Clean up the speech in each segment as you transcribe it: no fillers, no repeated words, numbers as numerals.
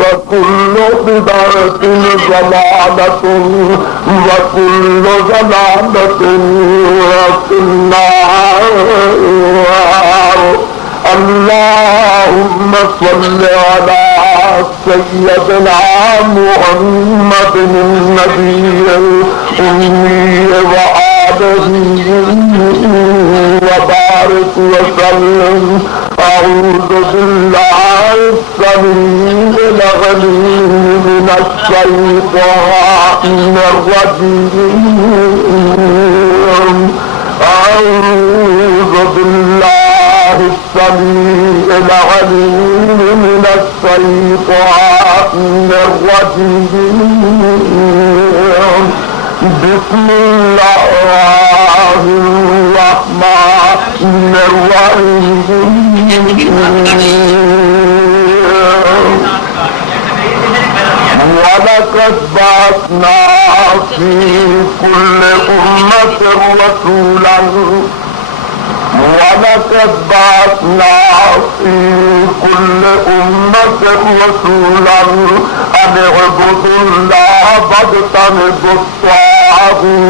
وكل بدعة ضلالة وكل ضلالة في النار. اللهم صل على سيدنا محمد النبي الأمي وآله وبارك وسلم. أعوذ بالله السميع العليم من الشيطان الرجيم. أعوذ بالله السميع العليم من الشيطان الرجيم. بسم الله الرحمن الرحيم. ولقد بعثنا في كل أمة رسولا ولقد بعثنا في كل أمة رسولا أن اعبدوا الله واجتنبوا الطاغوت.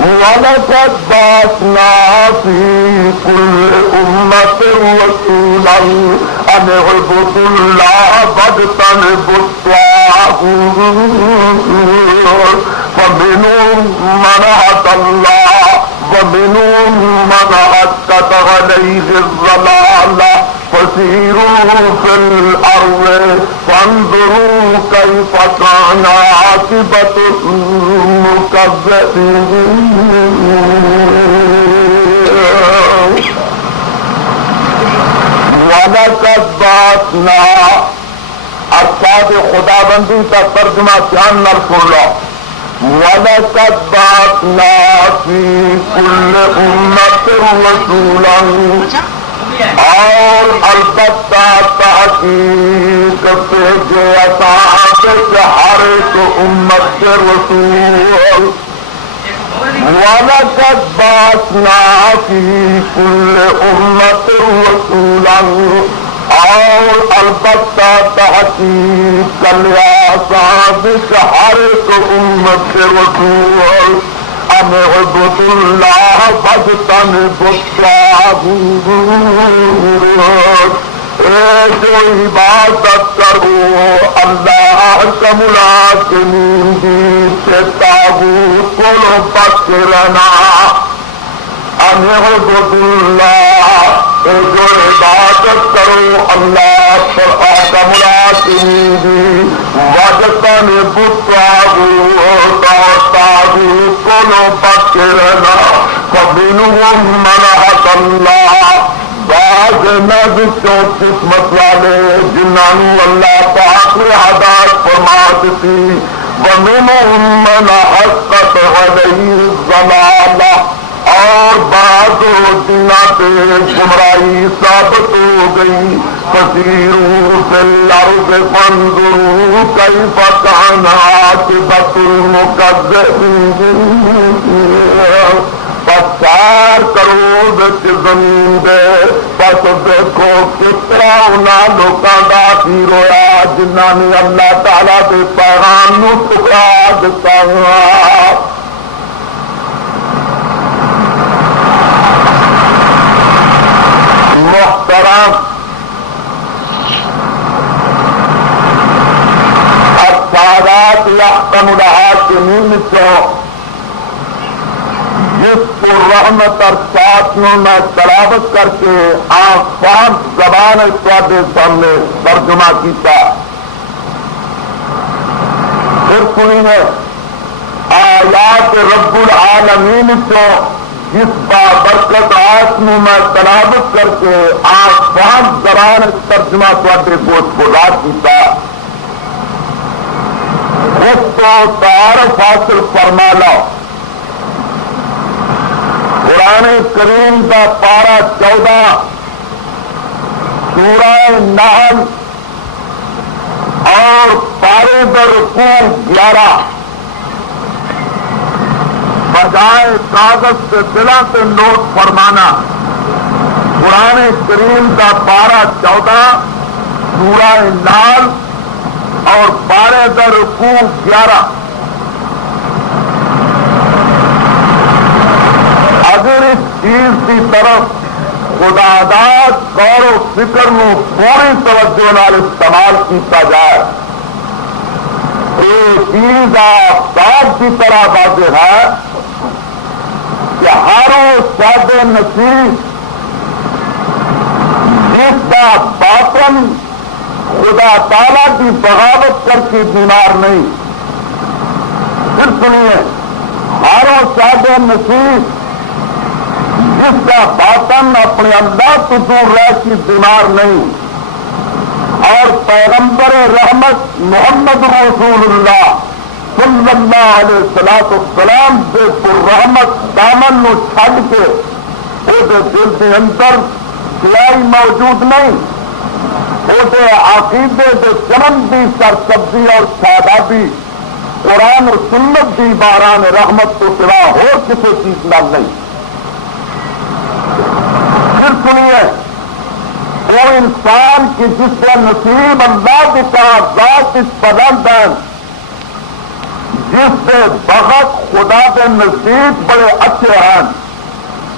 ولقد بعثنا في كل أمة رسولا أن اعبدوا الله واجتنبوا الطاغوت. فمنهم من هدى الله ومنهم من حقت عليه الضلالة. فسيروا في الأرض فانظروا كيف كان عاقبة المكذبين. ولقد بعثنا اصحاب خدا بندی کا ترجمہ شان رسول اللہ. وَلَقَدْ بَعَثْنَا فِي كُلِّ أُمَّةٍ رَسُولًا. اور البتہ تحقیق سے جو اطاعت سے ہر ایک امت سے رسول. وَلَقَدْ بَعَثْنَا فِي كُلِّ أُمَّةٍ رَسُولًا. اور البتہ تحقیق صاحب ہر ایک امت سے رسول. ان اعبدوا اللہ واجتنبوا الطاغوت. جو عبادت کرو اللہ کا ملاقات سے طاغوت کو بچ رہنا. ان اعبدوا اللہ جو عبادت کرو اللہ پر کا ملاقات واجتنبوا الطاغوت اور طاغوت کو بچ رہنا. فمنهم من هدى الله. بعض نبیوں قسمت والے جنہوں اللہ پاک نے ہدایت فرما دی. ومنهم من حقت عليه الضلالة. اور بعض دنوں پہ گمراہی ثابت ہو گئی. فسیروا فی الارض فانظروا کیف کان عاقبۃ المکذبین. پسار کرو بچ زمین دے پس دیکھو کس طرح انہاں لوکاں دا اخیر ہویا جنہاں نے اللہ تعالیٰ دے پیغام نوں ٹھکرا دتا. محترم السادات یحکم الحاکمین سے جس کو رحمت اور ساتھیوں میں تلاوت کر کے آسان زبان کے سامنے ترجمہ کیتا. پھر سنیے آیات رب العالمین کو جس بابرکت آیت میں تلاوت کر کے آسان زبان ترجمہ کے گوشت بلا کیتا. اس کو تعارف حاصل فرما لو. قرآن کریم کا پارہ 14 سورہ نحل اور پارے در رکوع 11 بجائے کاغذ سے دلا سے نوٹ فرمانا قرآن کریم کا پارہ 14 سورہ نال اور پارے کا رکوع 11. اگر اس چیز کی طرف خدا داد غور و فکر نو پوری توجہ نال استعمال کیتا جائے یہ چیز آفتاب کی طرح واضح ہے کہ ہر صاحب نصیب جس کا باطن خدا تعالی کی بغاوت کر کے بیمار نہیں. پھر سنیے ہر صاحب نصیب جس کا باطن اپنے اللہ تو دور رہ کے بیمار نہیں اور پیغمبر رحمت محمد رسول اللہ صلی اللہ علیہ السلام کے رحمت دامن نو چھڈ کے وہ دل کے اندر سیائی موجود نہیں وہ عقیدے کے جنم کی سرسبزی اور شادابی قرآن اور سنت کی باران رحمت تو سوا ہو کسی چیز نہ نہیں. پھر سنیے وہ انسان کی جس کا نصیب اللہ کے ساتھ ذات اس پسند ہے جس سے بہت خدا کے نصیب بڑے اچھے ہیں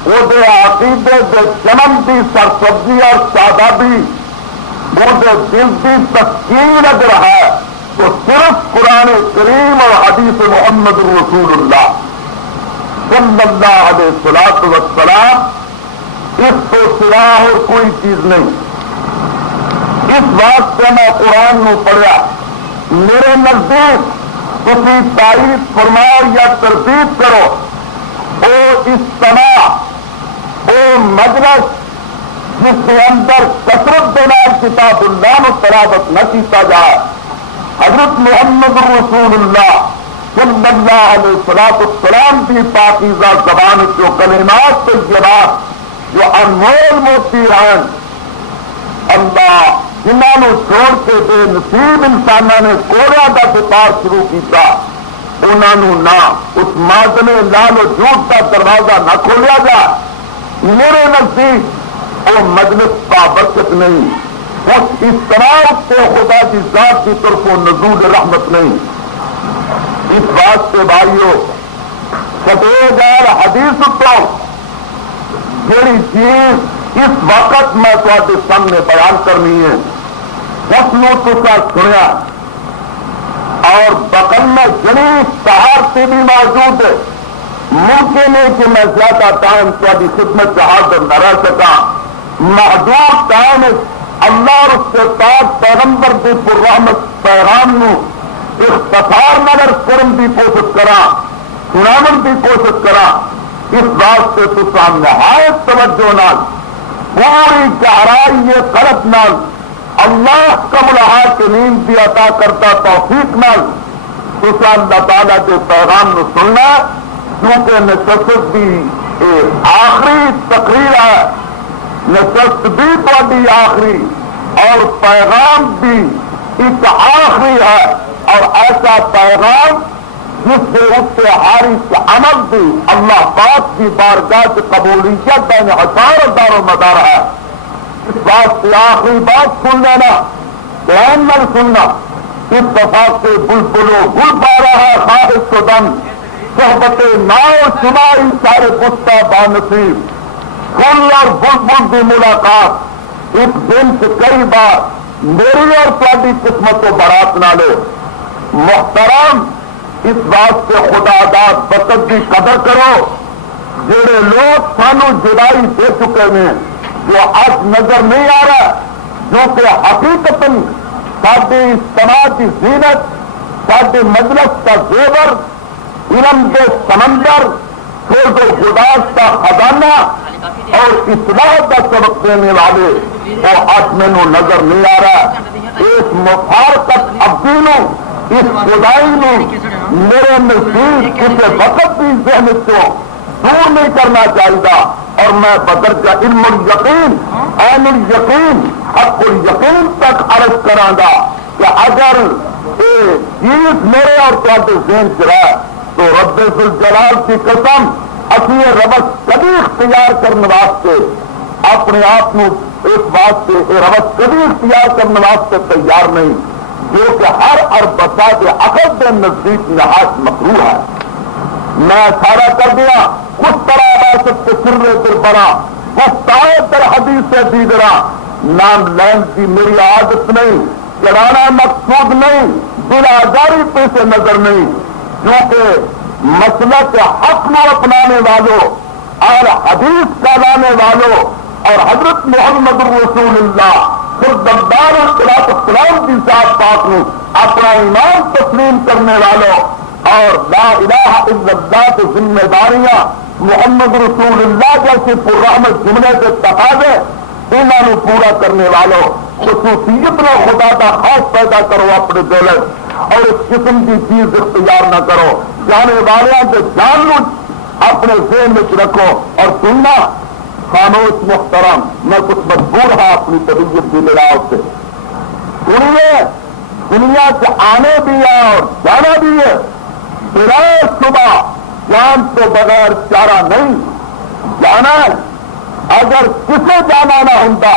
وہ عقیدے کے جنم کی سرسبزی اور شادابی وہ دل کی تسکین اگر ہے تو صرف قرآن کریم اور حدیث محمد رسول اللہ صلی اللہ علیہ وسلم اس کو سوا اور کوئی چیز نہیں. اس بات سے میں قرآن میں پڑھا میرے نزدیک کسی تعریف فرماؤ یا تردید کرو وہ اجتماع وہ مجلس جس کے اندر کثرت دینا کتاب اللہ میں تلاوت نہ کیتا جائے حضرت محمد رسول اللہ صلی اللہ علیہ السلام کی پاکیزہ زبان جو کلمات طیبات جو انمول موتی ہیں اللہ جنہوں نے چھوڑ کے بے نصیب انسانوں نے کوڑا کا وپار شروع کیا انہوں نے نہ اس مادنے لال و جھوٹ کا دروازہ نہ کھولیا جائے. میرے نزدیک وہ مجلس کا برکت نہیں اس اجتماع سے خدا کی ذات کی طرف نزول رحمت نہیں. اس بات سے بھائیوں سدے غیر حدیث تو جیڑی چیز اس وقت میں تھوڑے سامنے بیان کرنی ہے اس نے تو سنیا اور بغل میں شریف سہارتی بھی موجود ہے. ممکن ہے کہ میں زیادہ ٹائم تھوڑی خدمت سے حاضر نہ رہ سکا. محدود ٹائم اللہ اور اس کے پاس پیغمبر کی پررحمت پیغام نو اختصار نظر کرن کی کوشش کرا سناون کی کوشش کرا. اس بات سے تو نہایت توجہ نال پوری گہرائی قلب نال اللہ قبل حاکمین کی عطا کرتا توفیق نال تو اللہ تعالیٰ کے پیغام نو سننا کیونکہ نشست بھی آخری تقریر ہے نشست بھی تھوڑی آخری اور پیغام بھی ایک آخری ہے اور ایسا پیغام جس سے اس سے حارث عمل بھی اللہ پاک کی بارگاہ کی قبولیت بین ہزار دار و مدار ہے. اس بات سے آخری بات سن لینا دھیان میں سننا اتفاق سے بلبلو گل پا رہا ہے خواہش کو دم صحبت ناؤ شماری سارے گستا بانصیب پھول اور بلبل کی ملاقات اس دن سے کئی بار میری اور تاری قسمت کو بارات نہ لے. محترم اس بات سے خدا داد برکت کی قدر کرو جڑے لوگ سانو جدائی دے چکے ہیں جو آج نظر نہیں آ رہا جو کہ حقیقت ساری اجتماع کی زینت سارے مجلس کا زیور علم کے سمندر خود و گداس کا خزانہ اور اصلاح کا سبق دینے والے وہ آج مینو نظر نہیں آ رہا. اس مفارقت ابدینوں اس خدائی میں میرے نزدیک کسی وقت بھی ذہن کو دور نہیں کرنا چاہیے اور میں بدر کا علم الیقین عین الیقین حق الیقین تک عرض کراں گا کہ اگر یہ چیز میرے اور تھوڑے ذہن چ رہا تو رب ذوالجلال کی قسم اسی ربط کبھی اختیار کرنے واسطے اپنے آپ اس بات سے روت کبھی اختیار کرنے واسطے تیار نہیں جو کہ ہر بساط عقل کے نزدیک نہایت مکروہ ہے۔ میں اشارہ کر دیا کچھ طرح عبادت کے سرے پر بڑا بستائے در حدیث سے دیدرا نام لین کی میری عادت نہیں، چڑھانا مقصود نہیں، بلا جاری پہ سے نظر نہیں، کیونکہ مسلک حق کو اپنانے والوں اور حدیث کا لانے والوں اور حضرت محمد رسول اللہ خردار السلام کی ذات پاک نے اپنا ایمان تسلیم کرنے والوں اور لا الہ الا اللہ کی ذمہ داریاں محمد رسول اللہ جیسے پررحمت جملے کے تقاضے انہوں پورا کرنے والوں خصوصیت میں خدا کا خوف پیدا کرو اپنے دل اور اس قسم کی چیز اختیار نہ کرو، جانے والوں کے جان لو اپنے ذہن میں رکھو اور سننا خاموش محترم، میں کچھ مجبور ہوں اپنی طبیعت کی لڑاؤ سے سنیے، دنیا سے آنے بھی ہے اور جانا بھی ہے، بلا صبح جان تو بغیر چارہ نہیں، جانا ہے۔ اگر کسے جانا نہ ہوتا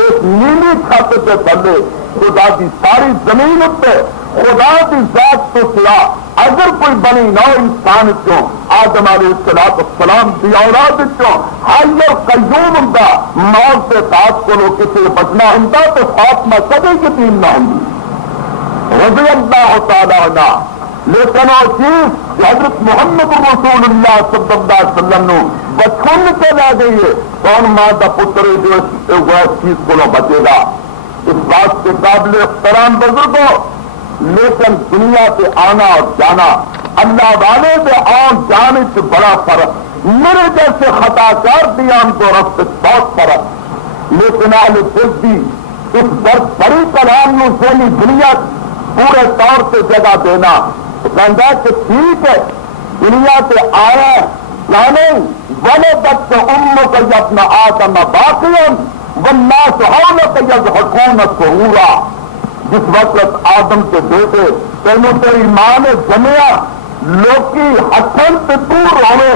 ایک نیلی چھت سے تھلے خدا کی ساری زمین پہ خدا کی ذات تو سوا اگر کوئی بنی نو انسان چوں آدم علیہ السلام کی اولاد چوں حی اور قیوم ہوتا موت سے ساتھ کو کسی بچنا ہوتا تو فاطمہ کبھی یتیم نہ ہوتی رضی اللہ تعالیٰ عنہ۔ لیکن وہ چیز جو حضرت محمد رسول اللہ صلی اللہ علیہ وسلم نے بچپن سے لے گئی ہے کون ماں کا پتر جو اس چیز کو بچے گا، اس بات کے قابل احترام بزرگوں۔ لیکن دنیا سے آنا اور جانا اللہ والے سے آن جانے سے بڑا فرق، میرے جیسے خطا کر دیا ہم کو رفت بہت فرق، لیکن اہل جلدی اس بڑی کلام میں ذہنی دنیا پورے طور سے جگہ دینا کہتا کہ ٹھیک ہے دنیا سے آیا جانے والے بچ امت اپنا آدم باقی والناس حولک یضحکون سرورا۔ جس وقت آدم کے بیٹے تینوں تیری ماں نے جمیا لوکی ہتھن سے دور ہوئے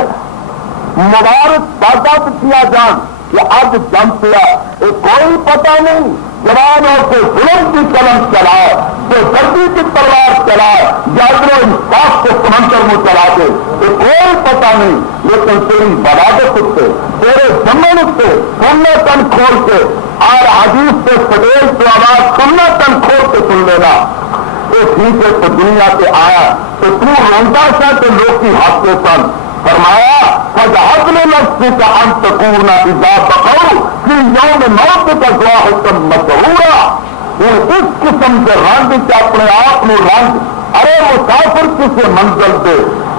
مبارک دادا کیا جان کہ اب جم پیا کوئی پتہ نہیں جوان اور سے ظلم کی قلم چلائے تو سردی کی تلوار چلائے جاگرو انصاف کے سمندر میں چلا دے تو کوئی پتہ نہیں، لیکن تیری بلادت سے تیرے زمین سے سننا تن کھول کے اور حدیث سے سدیل سے آواز سننا تن کھول کے سن لینا تو ٹھیک ہے۔ تو دنیا سے آیا تو روندا سا تو لوگ کی ہاتھیں سن فرمایا فجعل لنفسك ان تكون اذا بقوا في يوم موتك ظاهرا مسرورا۔ اس قسم کے رنگ سے اپنے آپ میں رنگ، ارے مسافر کسے منزل دے،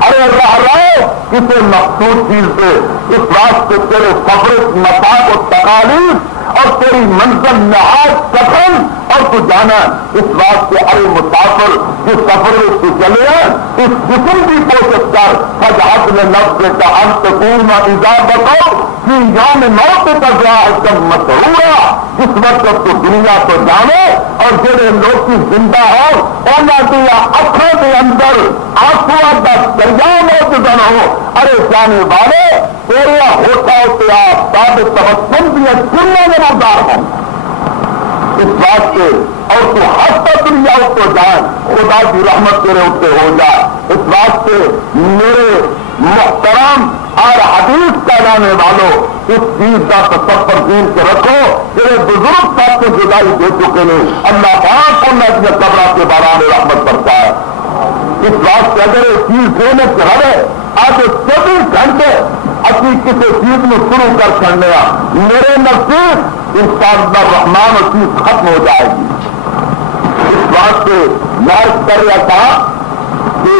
ارے رہ رہے کسے مقصود چیز دے، اس واسطے تیرے صبر متاع و تکالیف اور تیری منزل نہایت سفر اور تو جانا اس واسطے ارے مسافر جس سفر میں تو چلے اس جسم کی کوشش کر فجعل لنفسك ان تكون اذا بقوا في يوم موتك ظاهرا مسرورا۔ جس وقت تو دنیا کو جانے اور جڑے لوگ کی زندہ ہو انہاں دی اکھاں دے اندر آنسواں دا دریا موجود ہو، ارے جانے والے تیرے ہوٹاں تے آفتاب تبسم دیا چننے نمودار ہوں اس بات سے اور تو ہر دنیا اس کو جائے خدا کی رحمت تیرے اتنے ہو جائے۔ اس بات سے میرے محترم اور حدیث کا جانے والوں اس چیز کا تصور دین کے رکھو، تیرے بزرگ ساتھ کو جدائی دے چکے ہیں، اللہ پاک کو نہ قبرہ کے بارے میں رحمت کرتا ہے۔ اس بات سے اگر یہ چیز دینے سے رہے آج 24 گھنٹے اسی کسی چیز میں شروع کر چڑھنے میرے نزدیک انشاءاللہ الرحمن اور چیز ختم ہو جائے گی۔ اس بات سے میں کر رہا تھا کہ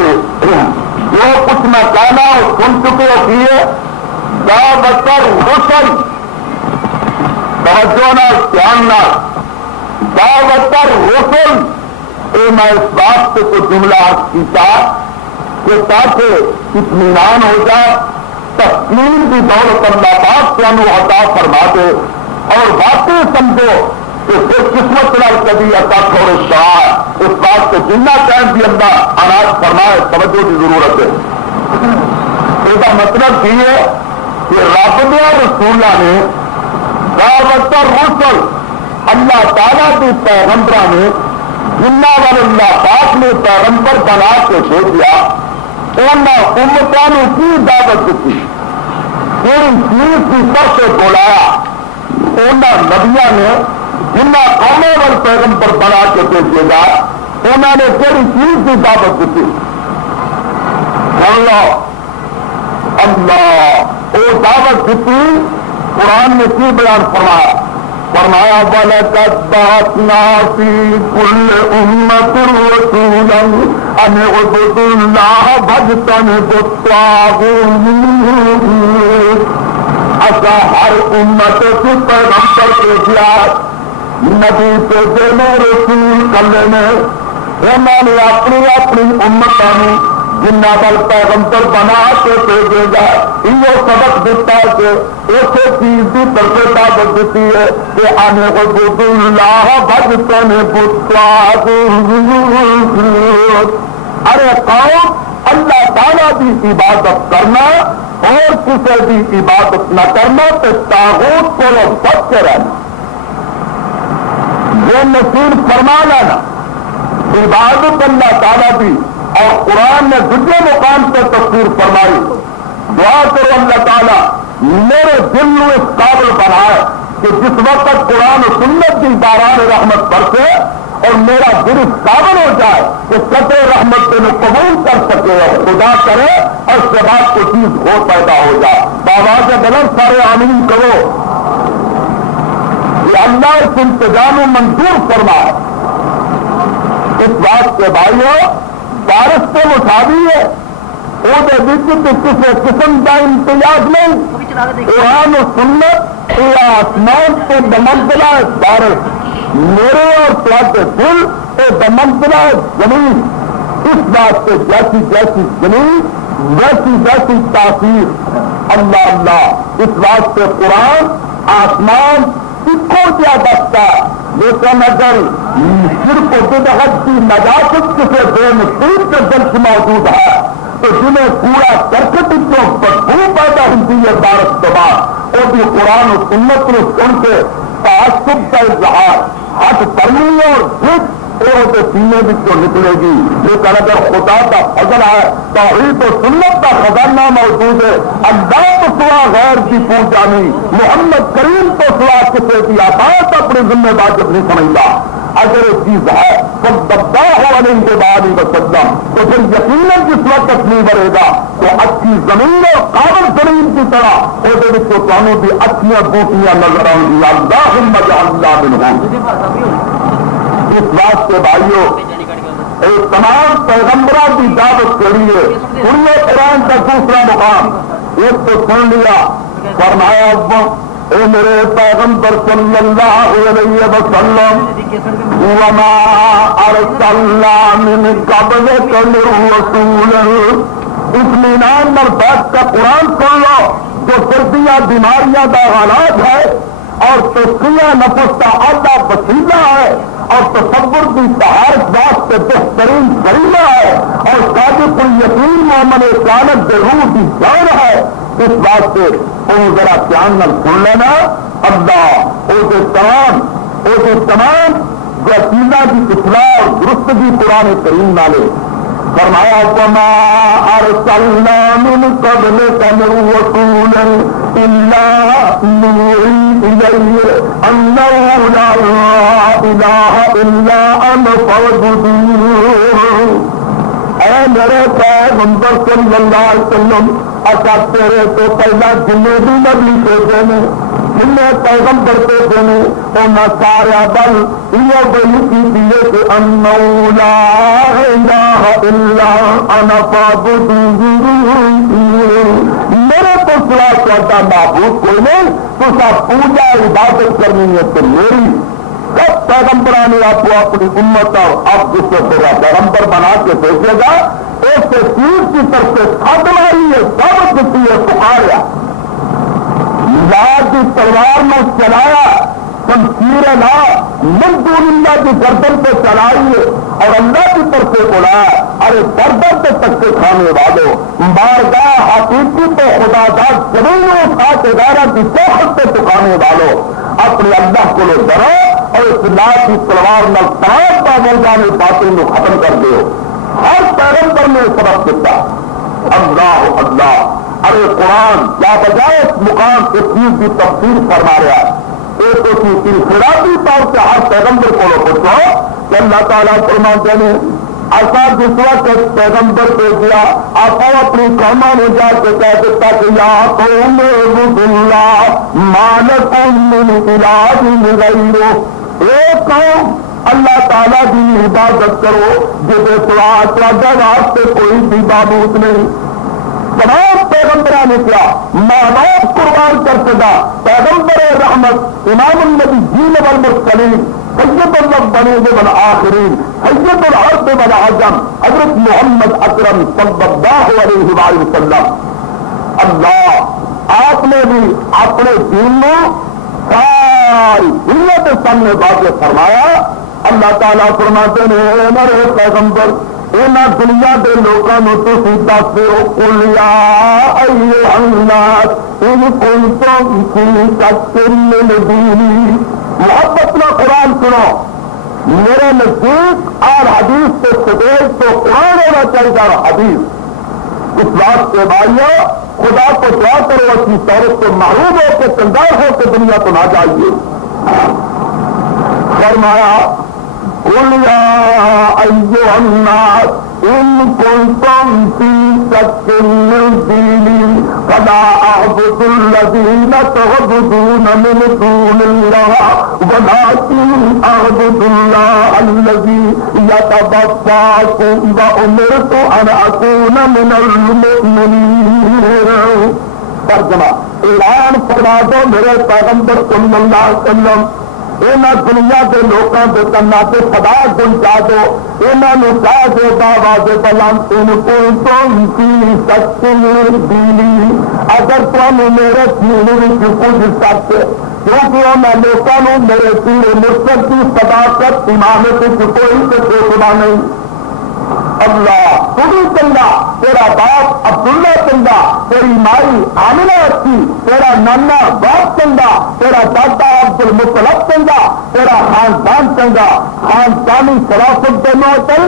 جو کچھ میں کہنا اور سن چکے ہو کیے دعوت رسل توجہ نہ دھیان نہ دعوت رسل میں اس بات سے کوئی جملہ کیتا کہ تاکہ اطمینان ہو جائے، تسلیم کی دولت اللہ پاک سے عطا فرما دے اور واقعی سمجھو کہ پھر قسمت نال کبھی عطا تھوڑے شاہ اس بات سے جنہ ٹائم بھی اللہ اناج فرمائے توجہ کی ضرورت ہے۔ اس کا مطلب یہ ہے کہ رب دیا رسولہ نے دعوت الرسل اللہ تعالیٰ کی پیغمبروں نے جنہ وال اللہ پاک نے پیغمبر بنا کے بھیجا انہوں امتوں کی دعوت دیتی پوری چیز کی سب سے بلایا انہوں نبیاں نے جنہ قوموں وال پیغمبر بنا کے بھیجے گا انہوں نے پوری چیز کی دعوت دیتی اللہ وہ دعوت دیتی قرآن نے کی بیان فرمایا وَلَقَدْ بَعَثْنَا فِي كُلِّ أُمَّةٍ رَسُولًا أَنِ اعْبُدُوا اللَّهَ وَاجْتَنِبُوا الطَّاغُوتَ ایسا ہر امت سے پیغمبر کے خلاف نبی سے دینے رسول کرنے میں انہوں نے اپنی اپنی امتوں نے جنہ بل پیغمبر بنا کے بھیجے گا یہ سبق دیتا ہے کہ اسے چیز کی طرف دعوت دیتی ہے کہ آنے کو عبد اللہ واجتنبوا الطاغوت ارے قوم اللہ تعالیٰ کی عبادت کرنا اور کسی کی عبادت نہ کرنا تو طاغوت کو بچ کے رہنا یہ نصیب فرما لینا عبادت اللہ تعالیٰ کی اور قرآن نے دوسرے مقام پر تفسیر فرمائی دعا کرو اللہ تعالیٰ میرے دل میں اس قابل بنائے کہ جس وقت قرآن و سنت کی باران رحمت برسے اور میرا دل اس قابل ہو جائے کہ قطع رحمت سے میں قبول کر سکے اور خدا کرے اور اس کے بعد کوئی چیز ہو پیدا ہو جائے بابا کے بلند سارے آمین کرو یہ اللہ اس انتظام منظور فرمائے اس بات کے بھائیوں بارش تو مشابہ ہے وہ کسی قسم کا امتیاز نہیں قرآن و سنت یا آسمان سے بمنزلہ بارش میرے اور تمہارے دل اے بمنزلہ زمین اس بات سے جیسی جیسی زمین ویسی ویسی تاثیر اللہ اللہ اس بات سے قرآن آسمان سکھوں کیا بچتا لیکن اگر صرف بدعت کی نجاست کسی بے نصیب کے دل سے موجود ہے تو جنہیں پورا کرکٹ جو بدبو پیدا ہوتی ہے بارش کے بعد وہ بھی قرآن و سنت کو سن کے تعصب کا اظہار ہٹ کرنی اور ضد وہ سینے بھی تو نکلے گی لیکن اگر خدا کا فضل ہے توحید و سنت کا خزانہ موجود ہے اللہ تو سوا غیر کی پوجا نہیں محمد کریم تو سوا کسی کی آسان اپنی ذمہ داری نہیں سمجھتا اگر یہ چیز ہے سب دبا ہونے کے بعد ہی وسلم تو پھر یقیناً جس وقت نہیں بڑھے گا تو اچھی زمین اور قابل زمین کی طرح وہ تمہیں بھی اچھیاں بوٹیاں نظر آؤں گی اللہم اجعلنا منہم اس بات کے بھائیوں ایک تمام پیغمبروں کی دعوت کے لیے سنیے قرآن کا دوسرا مقام ایک تو سن لیا فرمایا اے میرے پیغمبر صلی اللہ علیہ وسلم وما ارسلنا من قبلک من رسول اطمینان پر بیٹھ کر قرآن سن لو جو سردیاں بیماریاں کا حالات ہے اور تسکیہ نفس کا اعلیٰ وسیلہ ہے اور تصور کی طہارت بات سے بہترین ذریعہ ہے اور صادق یقین مومن کانت ضرور کی جان ہے اس بات سے تم ذرا دھیان نہ سن لینا اللہ وہ تمام وسیلہ کی اصلاح اور درستگی قرآن کریم والے فرمایا وما ارسلنا من قبلک من رسول الا نوحی الیہ انہ لا الہ الا انا فاعبدون اے میرے پیغمبر صلی اللہ علیہ وسلم اچھا تیرے تو پہلا جنہیں بھی نبی بھیجے نے جنہیں پیغمبر بھیجے نے انہاں سارا بل یہ بلی کی دیے کہ انہ لا الہ الا انا فاعبدون میرے تو سوا چاہتا معبود کوئی نہیں تو سب پوجا عبادت کرنی ہے تو میری سب پیغمبروں نے آپ کو اپنی امت اور آپ جس سے پورا پیغمبر بنا کے بھیجے گا ایک سے تیر کی طرف سے کھٹ ماری ہے دعوت دیتی ہے پکاریا لاج کی تلوار میں چلایا شمشیر لا من دون اللہ کی گردن پہ چلائیے اور اللہ کی طرف سے بلایا، ارے گردن پہ تک کے کھانے والوں بارگاہ حقیقی تو خدا داد زمینوں اٹھا کے غیرہ کی طاقت پہ چکانے والوں اپنے اللہ کو لو ڈرو اور اس لاکھ کی تلوار نہ تمام پابندان باطل کو ختم کر دو۔ ہر پیغمبر نے سبق دیتا اللہ اللہ، ارے قرآن کیا بجائے اس مقام اس چیز کی تفصیل فرما رہا ہے، ایک اس کی انفرادی طور سے ہر پیغمبر کو پوچھو کہ اللہ تعالیٰ فرماتے ہیں ایسا جس وقت پیغمبر پہ کیا آپ اپنی قوموں میں جا کے کہہ دیتا کہ یا قوم اعبدوا اللہ ما لکم من الہ غیرہ، ایک قوم اللہ تعالیٰ کی عبادت کرو جس واسطے کوئی بھی معبود نہیں۔ تمام پیغمبروں نے کیا مانوت قربان کر سکا، پیغمبر رحمت امام النبیین والمرسلین سید الاولین والآخرین سید العرب والعجم حضرت محمد اکرم صلی اللہ علیہ وآلہ وسلم، اللہ آپ نے بھی اپنے دین میں ساری دنیا کے سامنے واضح فرمایا۔ اللہ تعالیٰ فرماتے ہیں میرے پیغمبر انہاں دنیا کے لوگوں کو تسی دس دو قل یا ایھا الناس ان کنتم فی شک من دینی، محبت نہ قرآن سنو، میرے نزدیک اور حدیث سے سٹیج تو قرآن ہونا چاہیے اور حدیث۔ اس بات کے بھائیوں خدا کو دعا کرو اپنی طورت سے محروم ہو کے کنگال ہو کے دنیا کو نہ جائیے۔ فرمایا قل یا ایھا الناس ان کنتم فی شک من دینی فلا اعبد الذین تعبدون من دون اللہ ولکن اعبد اللہ الذی یتوفاکم وامرت ان اکون من المؤمنین۔ ترجمہ اعلان فرما دو میرے پیغمبر صلی اللہ علیہ وسلم، انہاں دنیا کے لوگوں کے کنا سے صدا پہنچا دو، انہاں نے کہا دو باواز بلند ان کنتم فی شک من دینی، اگر تم میرے دین وچ کچھ شک کیونکہ انہاں لوگوں نے میرے پیر مرشد کی صداقت امامت وچ کوئی تشبہ نہیں۔ اللہ تو بھی چنگا، تیرا باپ عبداللہ چنگا، تیری مائی آمنہ اچھی، تیرا نانا باپ چنگا، تیرا دادا عبد المطلب چنگا، تیرا خاندان چنگا، خاندانی شرافت دونوں چل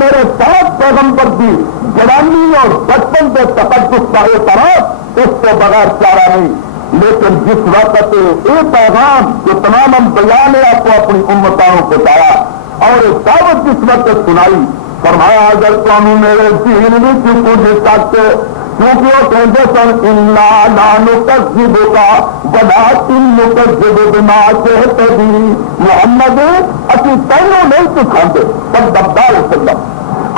میرے ساتھ پیغمبر کی جوانی اور بچپن کے تقدس کا اعتراف اس کے بغیر چارہ نہیں۔ لیکن جس وقت یہ پیغام جو تمام انبیاء نے آپ کو اپنی امتوں کو دایا اور ایک دعوت جس وقت سنائی، فرمایا اگر تم میرے دین میں کچھ سکتے کیونکہ وہ کہتے سن انا لا نکذبک ولکن نکذب بما جئت به، محمد اسی تینوں نہیں سکھاتے صلی اللہ علیہ وسلم،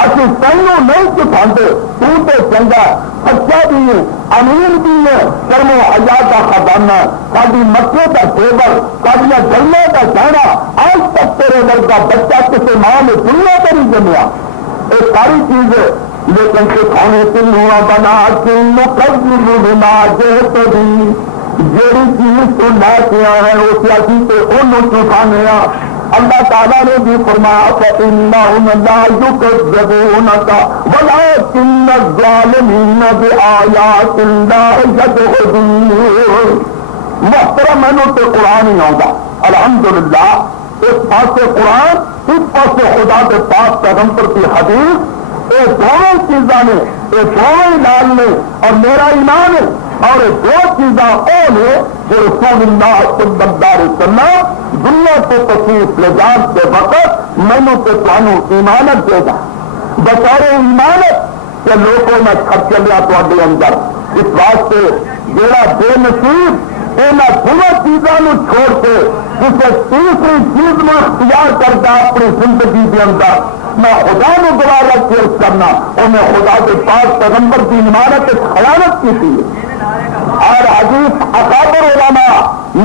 اسی تینوں نہیں سکھاتے، تو تے چنگا سچا بھی ہے امین بھی ہے کرم و حیا کا خزانہ، ساری مکے کا ٹیبل، ساری جنوں کا گہنا، آج تک تیرے ورگا بچہ کسی ماں نے دنیا پر نہیں جمیا، یہ ساری چیزیں لیکن سکھانے سے نوا بنا بنا جیت بھی جیڑی چیز تو لے کے آیا ہے اس یادی سے انہوں سکھانے اللہ تعالیٰ نے بھی فرمایا فَإِنَّهُمْ لَا يُكَذِّبُونَكَ وَلَكِنَّ الظَّالِمِينَ بِآيَاتِ اللَّهِ يَجْحَدُونَ۔ محترم مینوں تے قرآن ہی آؤں گا الحمدللہ، اس پاسے قرآن اس پاسے خدا کے پاس پیغمبر کی حدیث، یہ دونوں چیزاں نے یہ دونوں لال نے اور میرا ایمان ہے، اور یہ دو چیزاں وہ نے جو رسول اللہ صلی اللہ علیہ وسلم دنیا کو تشریف لے جان کے وقت مینوں تے تانوں ایمانت دے گا بطور ایمانت کہ لوگوں میں چھپ چلیا تواڈے اندر۔ اس واسطے جڑا بے نصیب انہاں دونوں چیزوں چھوڑ کے کسی تیسری چیز میں اختیار کرتا اپنی زندگی کے اندر میں خدا نے دوبارہ پیش کرنا، انہیں خدا کے پاس پیغمبر کی عمارت خیانت کی تھی۔ اور حدیث اکابر علماء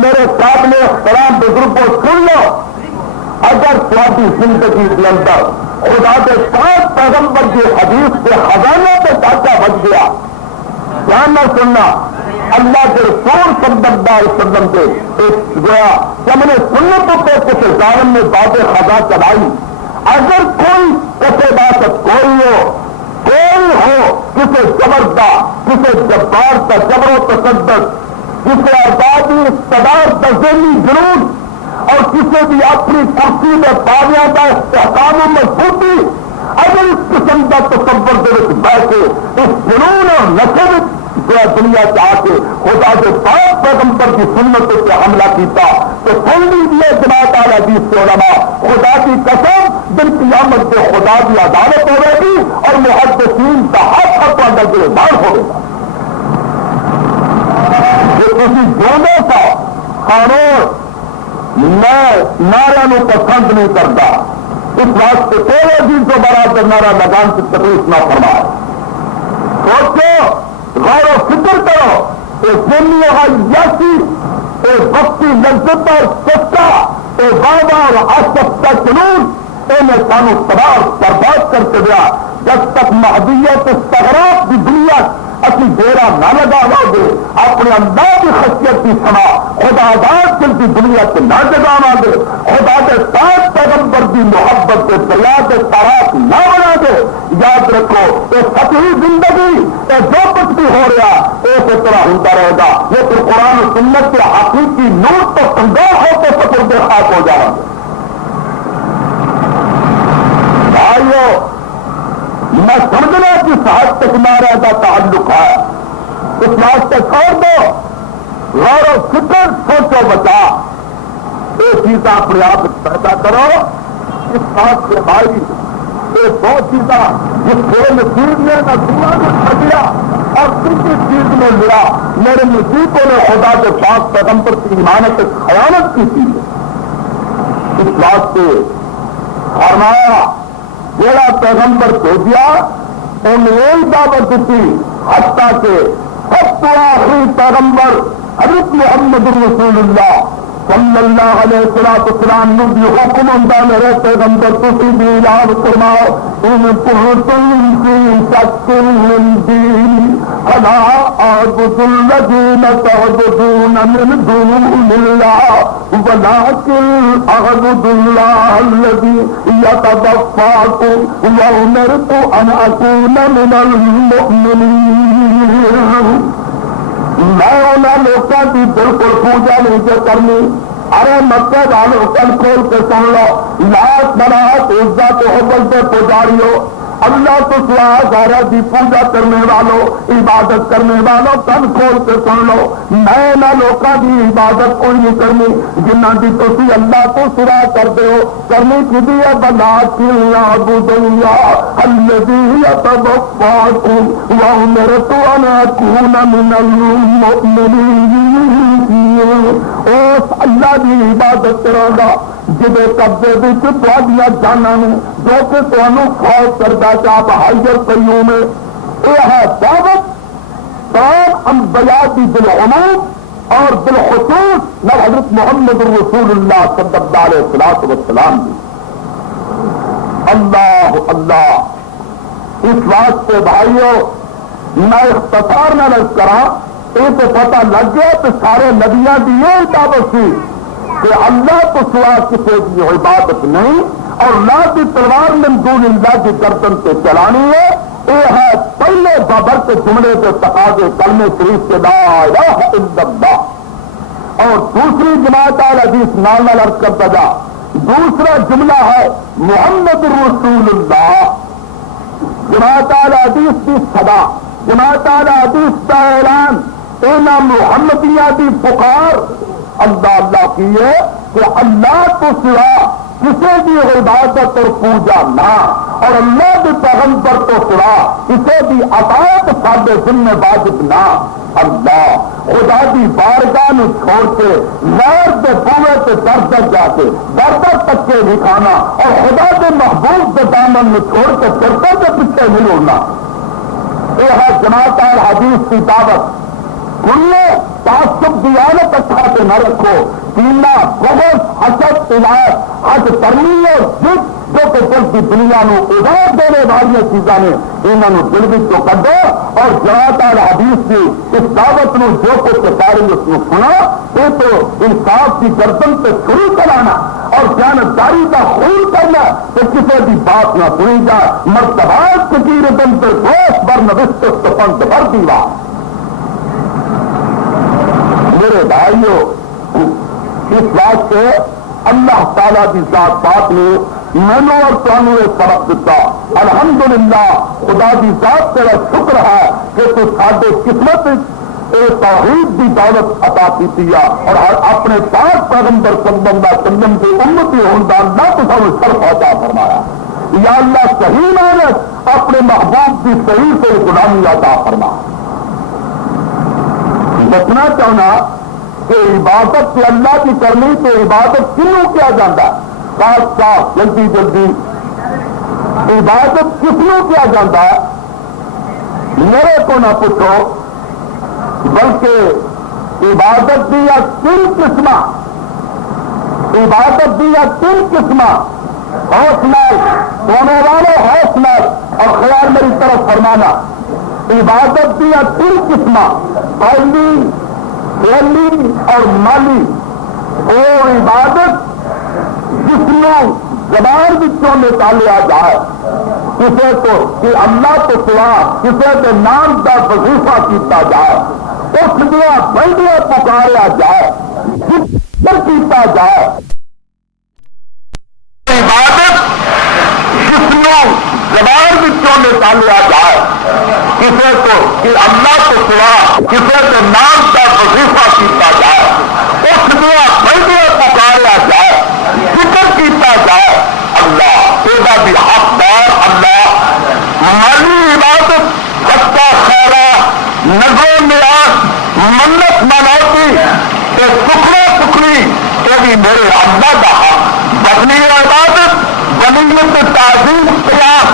میرے قابل احترام بزرگوں سن لو، اگر تمہاری زندگی کے اندر خدا کے پاس پیغمبر کی حدیث کے خزانے پہ ڈاکہ بچ گیا، دھیان نہ سننا، اللہ کے رسول صلی اللہ علیہ وسلم کے ایک گویا کہ ہم نے سنتوں پہ کچھ ظالم نے بات خدا چلائی. اگر کوئی کسے بات کوئی ہو کسی جبردہ کسی جبار کا جبر و تشدد کسی آزادی اقتدار کا ذہنی جنون اور کسی بھی اپنی کرسی میں پاویاں کا استحکام و مضبوطی اگر اس قسم کا تصور دے بیٹھے اس جنون اور نشے دنیا چاہ کے خدا کے پاک پیغمبر کی سنتوں پہ حملہ کیتا تو سن لیجیے جماعت اہل حدیث کے علماء خدا کی قسم دن قیامت سے خدا کی عدالت ہوئے گی اور محدثین کا حق اندر گرفتار ہوگا. یہ کسی دونوں کا قانون میں نعرہ نو پسند نہیں کرتا. اس واسطے کوئی عزیز کو برابر نعرہ لگان کی تکلیف نہ فرمائے. سوچو غور و فکر کرو اے دنیا یاسی اے وقتی لذت اور سستا اے بابا اور آسکتا جنون انہیں سانو تباہ برباد کرتے گیا. جب تک مہدیت استغراق کی دنیا اسی ڈیرا نہ لگا دے اپنے اللہ کی خصیت کی سما خدا آزاد دل کی دنیا سے نہ جگاوا دے خدا کے ساتھ پیغمبر کی محبت کے دریا کے تاراک نہ بنا دے. یاد رکھو یہ سطحی زندگی یہ جو کچھ بھی ہو رہا ایسے طرح ہوتا رہے گا. یہ تو قرآن و سنت کے حقیقی نور تو سنگار ہو کے سپرد خاک ہو جائیں گے. بھائیو میں سمجھنا کہ صحت تک نعرہ کا تعلق ہے. اس واسطے چھوڑ دو غور و فکر سوچو بچا ایک چیز اپنے آپ پیدا کرو. اس بات سے بھائی یہ دو چیزاں جس کو نصیب نے نہ دنیا میں پھٹیا اور کسی چیز میں ملا میرے نصیبوں نے خدا کے پاس پیغمبر کی ایمانت خیانت کی تھی. اس واسطے فرمایا جیڑا پیغمبر بھیجا انہیں یہی دعوت دیتی حتیٰ کہ سب تو آخری پیغمبر حضرت محمد رسول اللہ صلی اللہ علیہ وسلم نے بھی حکم ہوتا میرے پیغمبر تسی بھی یاد فرماؤ ان کنتم فی شک من دین فلا اعبد الذین تعبدون من دون اللہ ولکن اعبد اللہ الذی یتوفاکم وامرت ان اکون من المؤمنین. میں انہیں لوگوں کی بالکل پوجا نہیں جو کرنی. ارے مکے والوں کل کھول کے سن لو لات منات عزت تو حبل سے پجاریو اللہ تو سوا غیرہ کی پوجا کرنے والوں عبادت کرنے والوں کل کھول کے سن لو میں نہ لوگوں کی عبادت کوئی نہیں کرنی جنہ کی تھی اللہ تو سوا کرتے ہو کرنی کی ہے بلا کلّا الذی یتوفاکم وامرت ان اکون من المؤمنین. اس اللہ کی عبادت کرو گا جدے قبضے بچ تھوڑیاں جاناں جو کہ تمہیں خوف کرتا چاہ بہائی قیوم ہے. یہ ہے دعوت تمام انبیاء کی بالعموم اور بالخصوص نہ حضرت محمد رسول اللہ صلی اللہ علیہ وسلم کی. اللہ اللہ اس واسطے بھائیو میں اختصار نہ رکھ کرا یہ تو پتہ لگ گیا تو سارے نبیاں کی یہ دعوت سی کہ اللہ تو سوا کسی کی عبادت نہیں اور نہ کی تلوار من دون اللہ کی گردن پہ چلانی ہے. یہ ہے پہلے بابر کے جملے کے تقاضے کلمہ شریف کے لا الہ الا اللہ اور دوسری جماعت اہل حدیث نال عرض کرتا جا. دوسرا جملہ ہے محمد رسول اللہ. جماعت اہل حدیث کی صدا جماعت اہل حدیث کا اعلان اینا محمدیہ کی پکار اللہ اللہ کی ہے کہ اللہ تو سوا کسی کی عبادت اور پوجا نہ اور اللہ کے پیغمبر تو سوا کسی کی اطاعت سارے ذمہ واجب نہ. اللہ خدا کی بارگاہ میں چھوڑ کے غیر کے بوئے سے در در جا کے در در تک کے دکھانا اور خدا کے محبوب کے دامن میں چھوڑ کے چرتے کے پیچھے نہیں اڑنا. یہ ہے جماعت اہل حدیث کی دعوت. کھلے تعصب دیانت اچھا سے نہ رکھو. کینا بغض حسد ولایت حج کرنی اور ضد جو کہ چلتی دنیا نو اجاڑ دینے والی چیزاں نے انہوں دل میں کڈو اور جماعت الحدیث کی اس دعوت نو جو کچھ ساری اس کو سنا یہ تو انصاف کی گردن سے شروع کرانا اور جانبداری کا خون کرنا کہ کسی بھی بات نہ سنی جا مرتبات کثیر دن پر گوش بر نوشت پنت بھر دیوا. میرے بھائیوں اس بات سے اللہ تعالی کی ذات پاک نے مینو اور تمہیں یہ سبق دیتا. الحمدللہ خدا کی ذات تیرا شکر ہے کہ تو سارے قسمت توحید کی دولت عطا کی اور اپنے پاک پیغمبر صلی اللہ علیہ وسلم کی امتی ہونے کا اللہ تو سب شرف عطا فرمایا. یا اللہ صحیح مانت اپنے محبوب کی صحیح سے غلامی عطا فرما. بچنا چاہنا کہ عبادت سے اللہ کی کرنی تو عبادت کیوں کیا جاتا ہے؟ صاف صاف جلدی جلدی عبادت کس لیے کیا جاتا ہے میرے کو نہ پوچھو بلکہ عبادت دی یا تین قسم عبادت دی یا تین قسم حوصلہ سونے والے حوصلہ اور خیال میری طرف فرمانا. عبادت دی یا تین قسم علمی اور مالی. اور عبادت جس میں زبان بچوں نکالیا جائے کسی کو کہ اللہ تو سوا کسی کے نام کا وظیفہ کیتا جائے اس دیا بندیا پکاریا جائے جس پر کیتا جائے. عبادت جس میں زبان بچوں نکالیا جائے کسی کو کہ اللہ تو سوا کسی کے نام کا وظیفہ کیتا جائے اس دیا بندیا پکاریا جائے ذکر کیتا جائے اللہ یہ بھی حقدار اللہ. مالی عبادت سچا خیرہ نظر نیاز منت منوتی یہ سکھنا سکھنی یہ بھی میرے اللہ کا حق. بدنی عبادت بنیت تعظیم قیام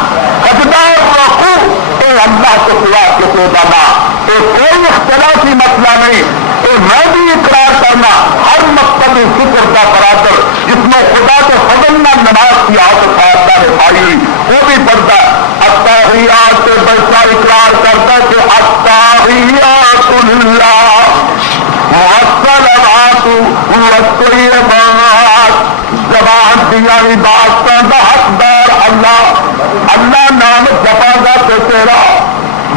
سجدہ رکوع یہ اللہ کو سوا کسی بنا یہ کوئی اختلافی مسئلہ نہیں. یہ میں بھی اقرار کرنا ہر مقصد فکر کا برابر جس میں خدا کے فضل میں نماز کی عادت فائدہ نے پائی ہوئی وہ بھی پڑھتا ہے. التحیات سے بچہ اقرار کرتا ہے کہ التحیات للہ والصلوات والطیبات زبان دیا بات کا حقدار اللہ. اللہ نام جپا گا تو تیرا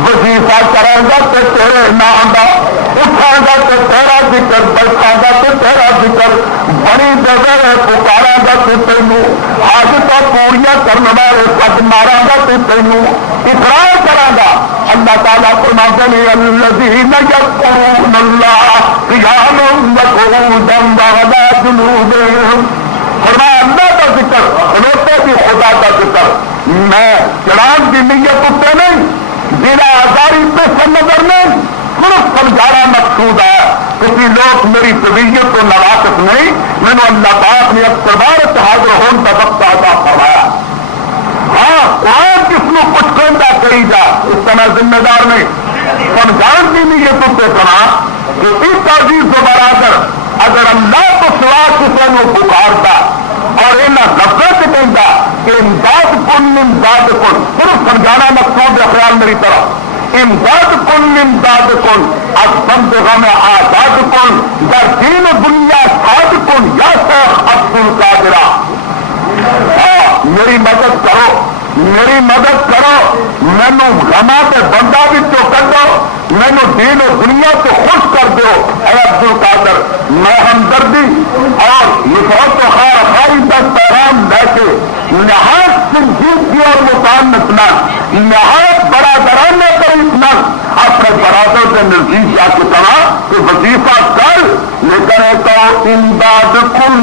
وظیفہ کرے گا تو تیرے نام کا اٹھا گا تو تیرا ذکر بیٹھا گا تو تیرا ذکر بڑی جگہ پکارا گا تو تینوں حاجتیں پوریاں کرنے والے پد مارا گا تو تینوں اقرار کرا گا. اللہ تعالیٰ فرماتے ہیں الذین یذکرون اللہ قیاما وقعودا وعلی جنوبہم. فرمایا اللہ کا ذکر کھلوتے بھی خدا کا ذکر. میں چڑھان کی نیت اتنے نہیں بلا آزاری پہ نظر نہیں صرف سمجھانا مقصود ہے کیونکہ لوگ میری طبیعت کو نواقف نہیں. میں نے اللہ پاک نے اقتدار حاضر ہونے کا وقت عطا فرمایا. ہاں قرآن کس میں کچھ کہنا کری جا اس طرح ذمہ دار نہیں سمجھان کی نیت اتنے سنا کہ اس عزیز و برادر اگر اللہ کو سوا کسی نے پکارتا اور انہیں لفظ کہتا کہ امداد کن صرف سمجھانا مقصود ہے خیال میری طرف امداد کن اب بند غم آزاد کن در دین دنیا ساد کن یا شیخ عبد القادرہ. میری مدد کرو مینو غما کے بندہ بھی تو کر دو مینو دین و دنیا کو خوش کر دو اے عبد القادر. میں ہمدردی اور نفرت و خیر خائی کا پیغام لے کے نہایت سنجیدگی اور مطابقت نہایت برادرانہ طریق اپنے برادر کے نزدیک جا کے کہا کہ وظیفہ کر لیکن امداد کن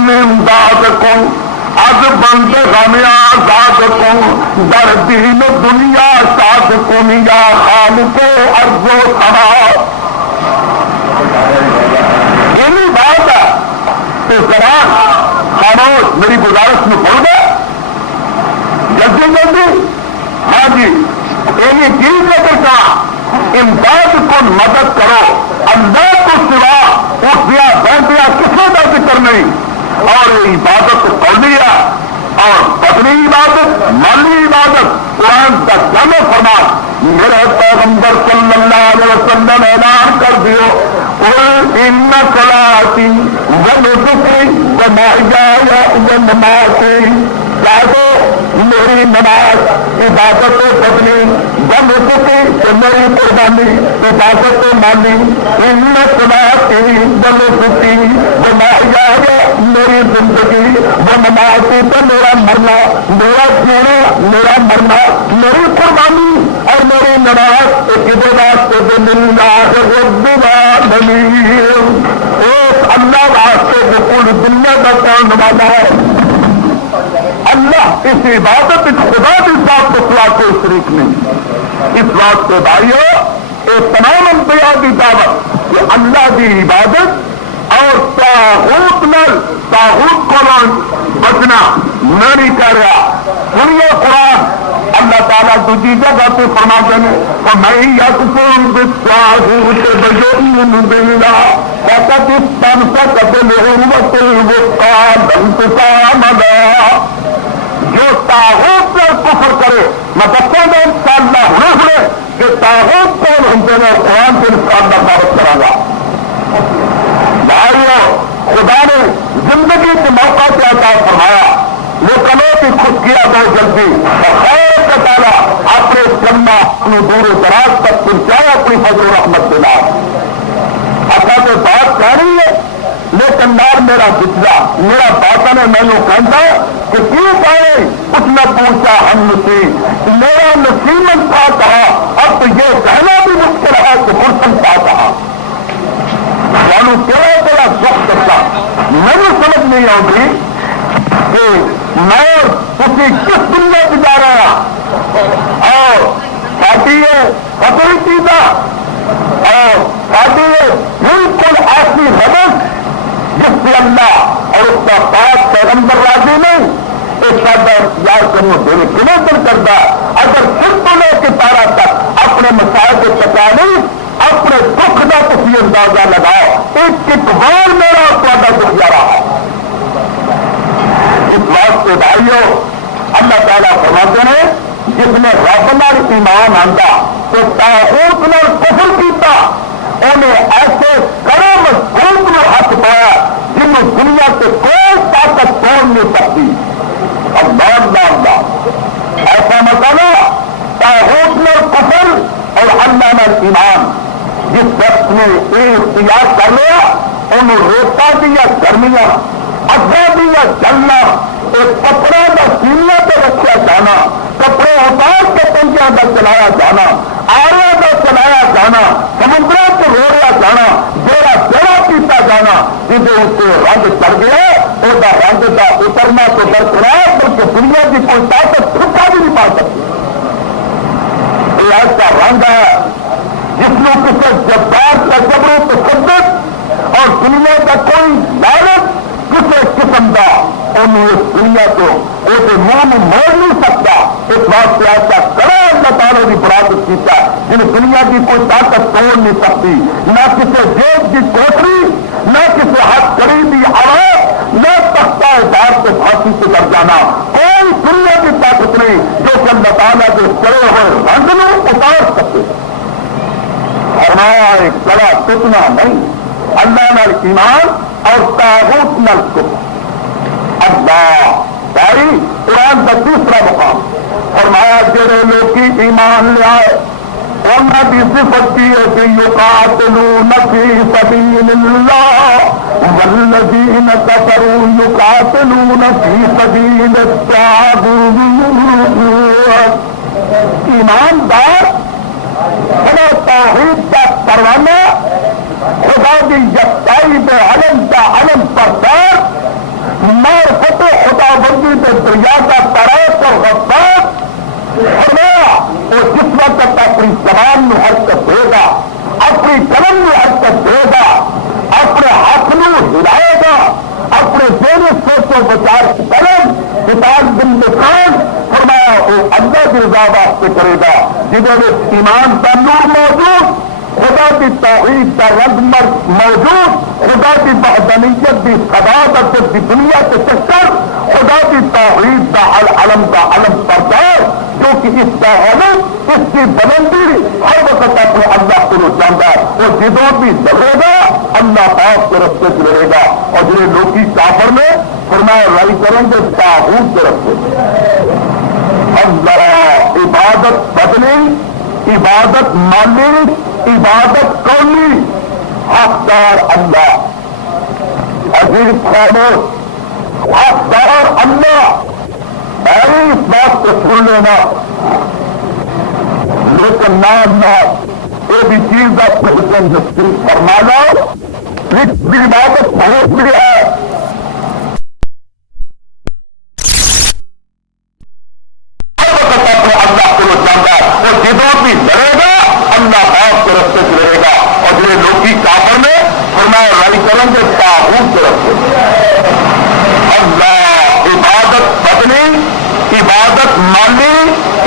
از بند غم آزاد کن در دین دنیا ساد کن یا خالق ارض و سما. یہی بات ہے تو ذرا خاموش میری گزارش میں پڑھ گئے جلدی جلدی. ہاں جی یہی چیز لے کے کہا امداد کن مدد کرو اللہ کو سوا اٹھ دیا بیٹھ دیا کسی کا ذکر نہیں اور عبادت قولیہ اور بدنی عبادت، مالی عبادت قرآن کا جامع فرمان میرے پیغمبر صلی اللہ علیہ وسلم اعلان کر دیو، قل ان صلاتی ونسکی ومحیای ومماتی، چاہو میری نماز عبادت و بدنی ونسکی کہ میری قربانی عبادت و مالی، ان صلاتی ونسکی ومحیای میری زندگی ومماتی تو میرا مرنا، میرا جینا، میرا مرنا، میری قربانی اور میری نماز ایک اللہ واسطے جو پوری دنیا کا کون والا ہے، اللہ اس عبادت خدا کے ساتھ خدا کو شریک نہیں۔ اس واسطے بھائیو یہ تمام انبیاء کی دعوت کہ اللہ کی عبادت اور طاغوت کو بچنا نہیں کر رہا۔ سنیے قرآن اللہ تعالیٰ دوسری جگہ پہ فرماتے ہیں فَمَن يَكْفُرْ بِالطَّاغُوتِ وَيُؤْمِنْ بِاللَّهِ فَقَدِ اسْتَمْسَكَ بِالْعُرْوَةِ الْوُثْقَىٰ لَا انفِصَامَ لَهَا، جو طاغوت پر کفر کرے، میں بچوں میں انشاءاللہ ہوئے کہ طاغوت کون ہوتے ہیں قرآن سے انشاءاللہ دعوت کرا گا۔ بھائیو خدا نے زندگی کے موقع سے عطا فرمایا، وہ کلو کی خود کیا بہت جلدی خیر کا تعالیٰ اپنے چلنا اپنی دور و دراز تک پہنچایا اپنی فضل و رحمت کے بعد۔ اچھا تو بات کہہ رہی ہے لیکن نار میرا بچلا میرا باطن ہے، میں یوں کہتا کہ کیوں پائے کچھ نہ پوچھا ہم نصیب، میرا نصیبت تھا کہا، اب تو یہ کہنا بھی مشکل ہے کہ فرصت تھا کہا۔ سانو تیرا تیرا وقت تھا مجھے سمجھ نہیں آتی کہ میں اسی کس دنیا سے جا رہا اور ساتھی ہے خطری چیزاں اور ساتھی ہے بالکل ایسی ربط جس سے اللہ اور اس کا پاک پیغمبر راضی نہیں، اس کا اختیار کرنے دینے کے لیے دل کرتا۔ اگر پھر تو لے کے پارا تک اپنے مسائل کے تکالیف اپنے دکھ کا کسی اندازہ لگاؤ، ایک بار میرا تا دکھ جا رہا ہے۔ اس واسطے بھائیو اللہ تعالیٰ فرماتے ہیں جس نے رب نال ایمان آندا تو طاغوت نال کفر کیتا انہیں ایسے کرے مضبوط میں ہاتھ پایا جنہوں دنیا سے کوئی طاقت توڑ نہیں سکتی۔ اللہ ایسا مسئلہ طاغوت نال کفر اور اللہ نال ایمان، جس وقت نے یہ اختیار کر لیا انہوں روتا دیا گرمیاں، اگا دیا جلنا، ایک کپڑا کا سینیا پہ رکھا جانا، کپڑے اتار کے پنجا کا چلایا جانا، آریا کا چلایا جانا، سمندر کو روڑیا جانا، جیڑا جڑا پیتا جانا، جسے اس سے رنگ چڑھ گیا وہ رنگ کا اترنا تو درخواست بلکہ دنیا کی کوئی طاقت چھٹا بھی نہیں پا سکتی۔ یہ ایسا رنگ ہے جس میں کسی جبار کا جبر تشدد اور دنیا کا کوئی لالچ کسی قسم کا انہوں اس دنیا کو اسے منہ میں موڑ نہیں سکتا۔ اس بات سے ایسا کرا اللہ تعالیٰ کی برادت کیتا جن دنیا کی کوئی طاقت توڑ نہیں سکتی، نہ کسی جیب کی کوٹری، نہ کسی ہاتھ کڑی کی آواز، نہ تختہ دار سے پھانسی سے کر جانا، کوئی دنیا کی طاقت نہیں جو کہ اللہ تعالیٰ کے چڑے ہوئے رنگ میں اتار سکتے۔ فرمایا ایک گلا ٹوٹنا نہیں، اللہ نال ایمان اور طاغوت نال کفر۔ اللہ بھائی قرآن کا دوسرا مقام فرمایا جڑے لوگ ایمان لے آئے انہوں کی صفت کی ہے کہ یقاتلون فی سبیل اللہ والذین کفروا یقاتلون فی سبیل الطاغوت۔ ایماندار بڑا توحید کا پروانہ، خدا کی یکتائی پہ علم کا علم پردار، مار فتح خدا بندی پہ دریا کا تراس اور غفار فرمایا وہ جس وقت اپنی زبان میں حرکت دے گا، اپنی قلم میں حرکت دے گا، اپنے ہاتھ میں ہلائے گا، اپنے دین سوچ و بچار کی قلم کتاب بن خان فرمایا وہ اللہ کی رضا واسطے کرے گا۔ جنہوں نے ایمان کا نور موجود خدا کی توحید کا رنگ موجود، خدا کی وحدانیت کی صداقت کی دنیا کے چکر، خدا کی توحید کا علم بردار، جو کہ اس کا علم، اس کی بلندی ہر وقت اپنے اللہ کو جانتا ہے، وہ جدوں بھی لڑے گا اللہ پاک کے رستے سے لڑے گا، اور جو لوکی کافر میں فرمایا رائی کریں گے طاغوت کے رستے سے۔ اللہ عبادت بدنی، عبادت مالی، عبادت قومی، حقدار اللہ، عزیز خاموش، حقدار اللہ۔ اس بات کو سن لینا، لیکن نہ یہ بھی چیز آپ کو حکم فرما لو، عبادت بہت بھی ہے۔ اللہ کو جانتا ہے، وہ جدوں بھی لڑے گا اللہ پاک کے رستے سے لڑے گا، اور جو لوکی کافر میں فرمایا رائی کریں گے طاغوت کے رستے سے۔ اللہ عبادت بدنی، عبادت مالی،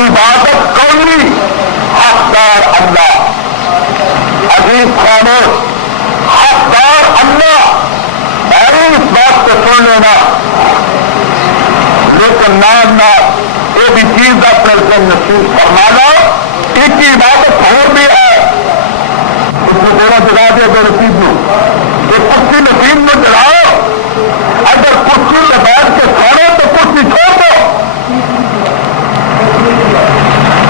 عبادت قومی، حقدار اللہ، عزیز خاموش، حقدار اللہ۔ اس بات کو سن لینا، لیکن نہ یہ بھی چیز آپ کر کے نصیب فرما لو، ایک کی عبادت اور بھی ہے، اس کو بولا جگا دیا تو نصیب میں ایک کرسی نصیب میں جلاؤ، اگر کرسی میں بیٹھ کے کھانا تو کرسی چھوڑ دو۔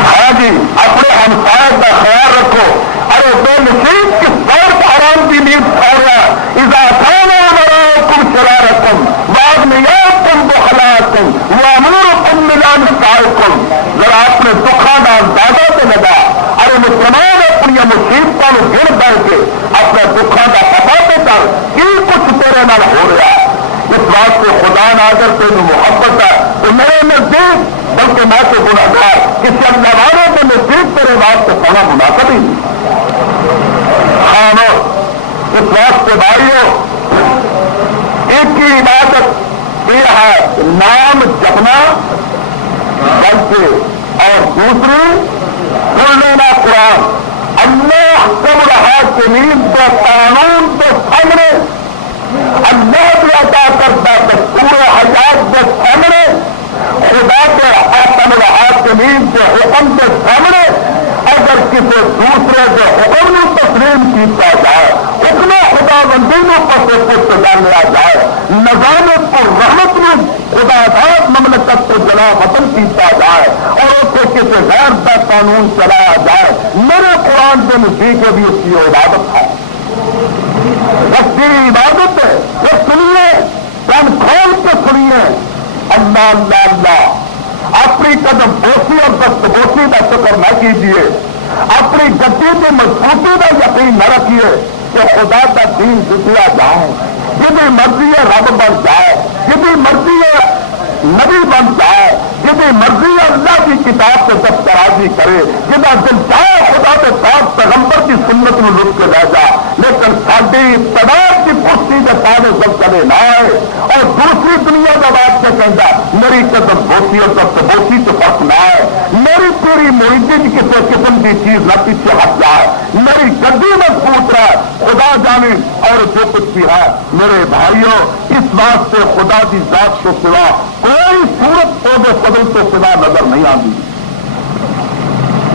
ہاں جی، اپنے ہمسائے کا خیال رکھو۔ ارے بے نصیب کس طور پر آرام کی نیند کھا رہا، اذا کھانا وراءکم شرارکم واغنیاکم بخلاکم وامورکم ملانسائکم۔ ذرا اپنے دکھانا اندازہ سے لگا، ارے مسلمان اپنی مصیبتوں میں گر بیٹھ کے اپنے دکھاں کا پتا تو کر کی کچھ تیرے نال ہو رہا ہے۔ اس بات کو خدا نہ اگر تیری محبت ہے تو میرے نزدیک، بلکہ میں تو گناہگار، کسی اللہ والوں کے نزدیک تیرے بات کو پڑھنا مناسب ہی نہیں۔ خاموش، اس واسطے بھائیوں، ایک کی عبادت یہ ہے نام جپنا، بلکہ اور دوسری سن لینا قرآن۔ اللہ سب رہا کہ نیند کو قانون کے سامنے، اللہ بھی عطا کرتا دستور حیات کے سامنے، خدا کے حاکم الحاکمین کے حکم کے سامنے اگر کسی دوسرے کے حکم میں تسلیم کیا جائے، اتنا خدا بندی میں پسے کچھ جانیا جائے، نظامت کو رحمت میں خدا داد مملکت کو جلا وطن کیا جائے، اور اسے کسی غیر کا قانون چلایا جائے، میرے قرآن کے نزدیک بھی اس کی عبادت ہے، اس کی عبادت ہے۔ وہ سنیے، کان کھول کے سنیے، اللہ اللہ اللہ۔ اپنی قدم بوسی اور دست بوسی کا شکر نہ کیجیے، اپنی گدی کی مضبوطی کا یقین نہ رکھیے کہ خدا کا دین جتیا جائے، جتنی مرضی ہے رب بن جائے، جتنی مرضی ہے نبی بن جائے، جتنی مرضی ہے اللہ کی کتاب سے دسترازی کرے، جتنا دل چاہے خدا کے ساتھ پیغمبر کی سنت میں لٹ کے رہ جائے، لیکن ساری ابتدا کی پشتی کے سارے سب چلے نہ آئے، اور دوسری دنیا کا بات سے کہتا میری قدم بوسی اور دست بوسی سے فرق نہ آئے، میری پوری مریضی کی کسی قسم کی چیز نہ پیچھے ہٹ جائے، میری گدی میں پوچھ رہا ہے خدا جانے، اور جو کچھ بھی ہے میرے بھائیوں، اس بات سے خدا کی ذات کو سوا کوئی صورت عہدے قدر تو سوا نظر نہیں آتی۔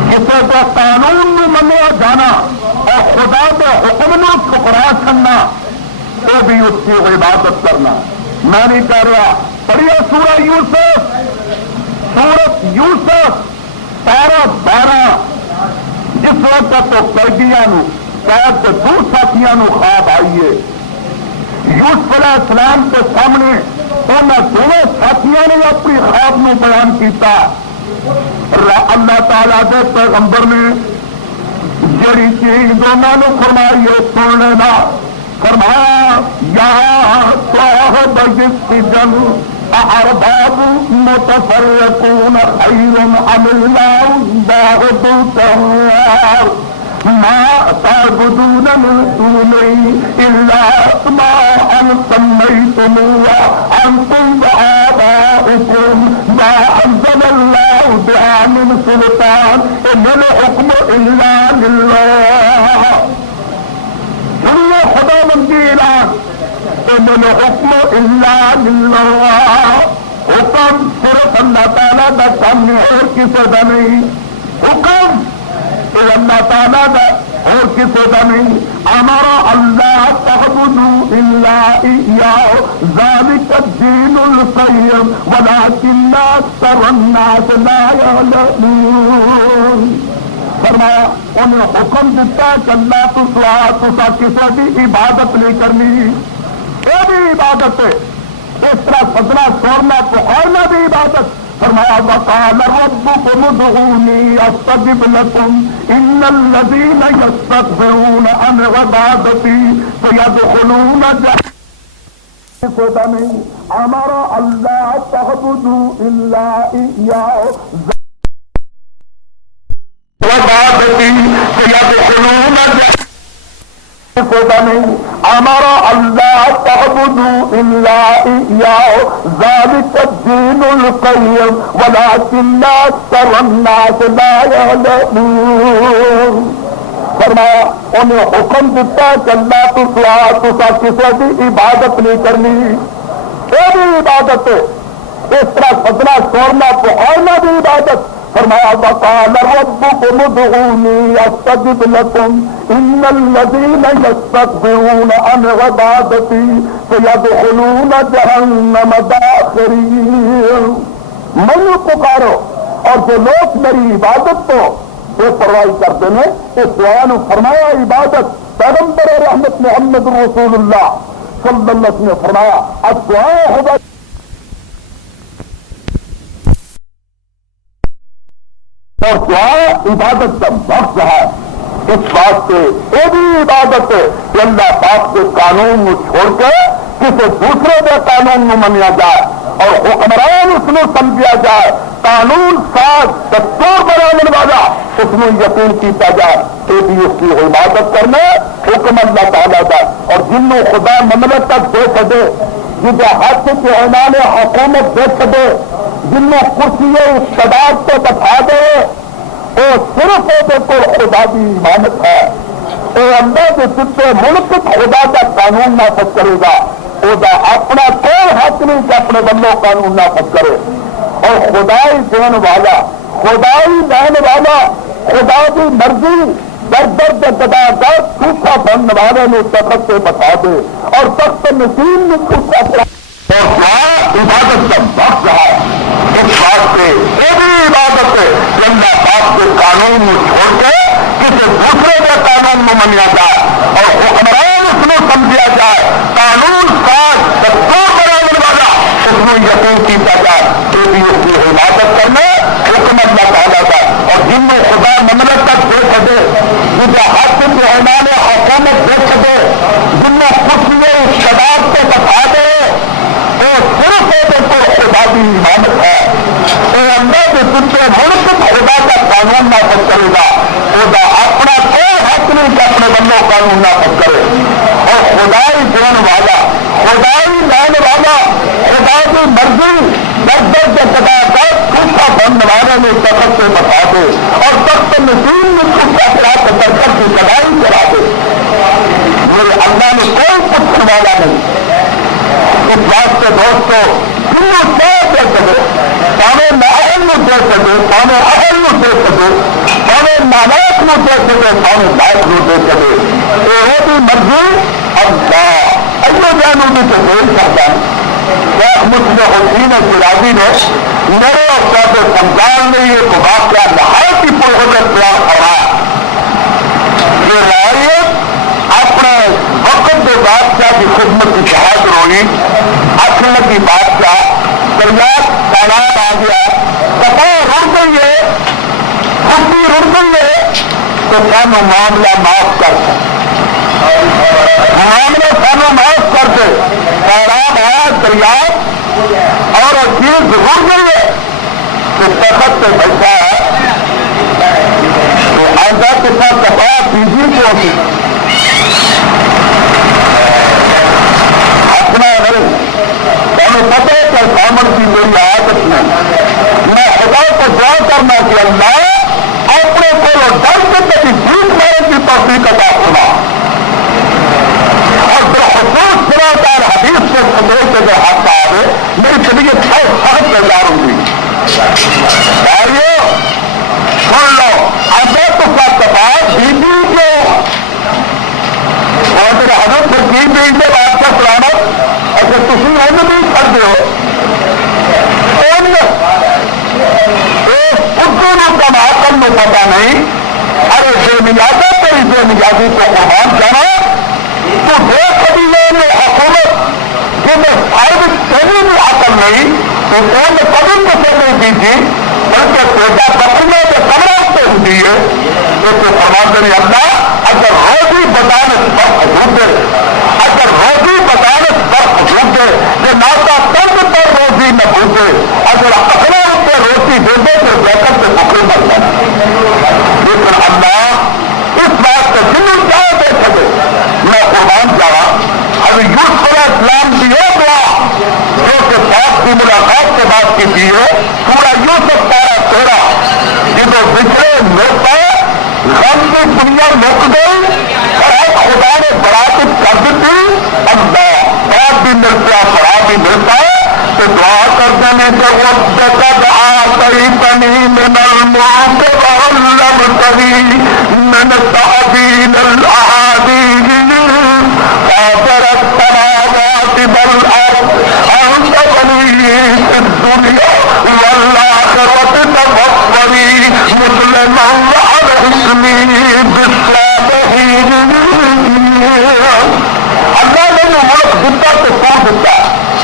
کسی کو قانون میں منیا جانا اور خدا کے حکم میں ٹھکرا چھڑنا، وہ بھی اس کی عبادت کرنا۔ میں نہیں کہہ رہا، پڑھیے سورہ یوسف، سورت یوسف 12 جس وقت تو قیدیاں قید کے دو ساتھیاں خواب آئیے، یوسف علیہ السلام کے سامنے انہوں دونوں ساتھیوں نے اپنی خواب میں بیان کیتا۔ اللہ تعالیٰ کے پیغمبر نے جڑی چیز دونوں نے فرمائی ہے سن لینا، فرمایا یا صاحب السجن أأرباب متفرقون خير أم الله واحد ما تعبدون من دونه إلا أسماء سميتموها أنتم وآباؤكم ما أنزل الله بها من سلطان إن الحكم إلا لله ان الحکم الا للہ، حکم صرف اللہ تعالیٰ کا کام ہے اور کسی کا نہیں، حکم تو اللہ تعالیٰ کا اور کسی کا نہیں۔ امر اللہ تعبدوا الا ایاہ ذلک الدین القیم ولکن اکثر الناس لا یعلمون۔ فرمایا انہیں حکم دیتا کہ اللہ تسا کسی بھی عبادت نہیں کرنی، یہ بھی عبادت ہے، اس طرح سجنا چھوڑنا پکارنا بھی عبادت۔ فرمایا وقال ربكم ادعوني استجب لكم ان الذين يستكبرون عن عبادتي سيدخلون جهنم۔ امر اللہ تعبدوا الا اياه عبادتي سيدخلون جهنم۔ امر اللہ تعبدوا الا ایاہ ذلک الدین القیم ولکن اکثر الناس لا یعلمون۔ فرمایا انہیں حکم دیتا کہ اللہ تسا کسی بھی عبادت نہیں کرنی، یہ بھی عبادت ہے، اس طرح سجنا چھوڑنا پکارنا بھی عبادت۔ فرمایا وقال ربكم ادعوني استجب لكم ان الذين يستكبرون عن عبادتي سيدخلون جهنم داخرين۔ مجھے پکارو اور جو لوگ میری عبادت کو بے پرواہی کرتے ہیں، اس دعا نے فرمایا عبادت پیغمبر رحمت محمد رسول اللہ صلی اللہ علیہ وسلم نے فرمایا الدعاء ہوگا اور دعا عبادت کا وقت ہے۔ اس واسطے یہ بھی عبادت ہے کہ اللہ پاک کے قانون کو چھوڑ کے کسی دوسرے کے قانون میں منیا جائے اور حکمران اس میں سمجھا جائے، قانون ساز دستور بنانے والا اس میں یقین کیا جائے، یہ بھی اس کی عبادت کرنا حکم اللہ تعالیٰ کا۔ اور جنوں خدا مملکت دے سکے، جنہیں حق کے عنوان حکومت دے سکے، جنوں کرسیوں شداد کو بتا دے، وہ صرف کو خدا کی امانت ہے۔ وہ اللہ کے سچے ملک خدا کا قانون نافذ کرے گا، وہ اپنا کوئی حق نہیں کہ اپنے بندوں قانون نافذ کرے۔ اور خدائی دین والا، خدائی لین والا، خدا کی مرضی در درد گدا در سوکھا بننے والے نے تخت سے بتا دے اور تخت نشین میں سوکھا پڑا اور عبادت کا وقت ہے۔ اس واسطے یہ بھی عبادت ہے کہ اللہ پاک کے قانون کو چھوڑ کے کسی دوسرے کے قانون میں منیا جائے اور حکمران اس میں سمجھا جائے، قانون ساز دستور بنانے والا اس میں یقین کیا جائے، یہ بھی اس کی عبادت کرنا حکم اللہ تعالیٰ کا۔ اور جن میں خدا مملکت دے سکے، جنہیں حق کے عنوان حکومت دے سکے، جن میں کرسیوں شداد کو بتا دے، وہ صرف کو خدا کی امانت ہے۔ اللہ کے سچے ملک خدا کا قانون نافذ کرے گا، خدا اپنا کوئی حق نہیں کہ اپنے بندوں قانون نافذ کرے۔ اور خدائی دین والا، خدائی لین والا، خدا کی مرضی در درد گدا در سوکھا بننے والے نے تخت سے بتا دے اور تخت نشین میں سوکھا پڑا کر درخت کی لڑائی کرا دے۔ میرے اللہ نے کوئی پوچھنے والا نہیں۔ اس بات سے دوستوں دنوں کیا دے سکے، پانے محل میں دے سکے، پانے اہل میں دے سکے، پانے نالائق میں دے سکے، پانے لائق میں دے سکے، یہ بھی مرضی اللہ ایسے جانوں میں سے دے سکتا ہے۔ شیخ مسلم الدین شیرازی نے میرے اور صاحب سمجھان میں یہ واقعہ نہایت ہی پرحجت بیان فرمایا۔ یہ رعایت اپنے وقت کے بادشاہ کی خدمت کی شہادت ہوئی، اصل کی بادشاہ دریافت تعداد آ گیا، سطح رڑ گئی ہے، خودی رڑ گئی ہے، تو سانو معاملہ معاف کر دے، معاملہ سانو معاف کر دے۔ تعداد آیا دریافت اور چیز رڑ گئی ہے تو تخت سے بیٹھا ہے، تو آئندہ کے ساتھ دفاع بیجی کو اپنا نہیں تمہیں پتہ ہے کہ سامن کی میری عادت میں خدا کو دعا کرنا کہ اللہ اپنے کو ڈر کے کبھی جھوٹ مارے کی توفیق عطا فرما اور بالخصوص صراط الحدیث شادی کو قربان جانا تو دو قبیلے میں حکومت جنہیں فائدہ دینے میں عقل نہیں تو انہوں نے قدم کو نہیں دی تھی بلکہ پیدا بکنے کے قبرات پہ ہوتی ہے تو فرماتے ہیں اللہ اگر روزی بدانت پر حدود ہے اگر روزی بدانت پر حدود ہے کہ ناتا ترد پر روزی نہ پوچھے اگر اپنے پہ روٹی دے دے تو بہتر سے بکرے بن جائے لیکن اللہ اس بات سے دل کیا دے سکے میں قربان چاہا ابھی یوسف علیہ السلام کی یہ دعا جو کہ باپ کی ملاقات کے بعد کی تھی ہے پورا یوسف پارا تیرا جدو بچڑے موقع غم کی دنیا مک گئی اور اب خدا نے براتب کر دی اللہ باپ بھی ملتا شراب بھی ملتا ہے تو دعا کر دینے سے وقت آئی بنی من الموت وعلمتنی من التعبیل الاحادیث فاطر السماوات والارض انت ولي في الدنيا والآخرة توفني مسلما وألحقني بالصالحين اللہ نے جو ملک دیتا تو کون دیتا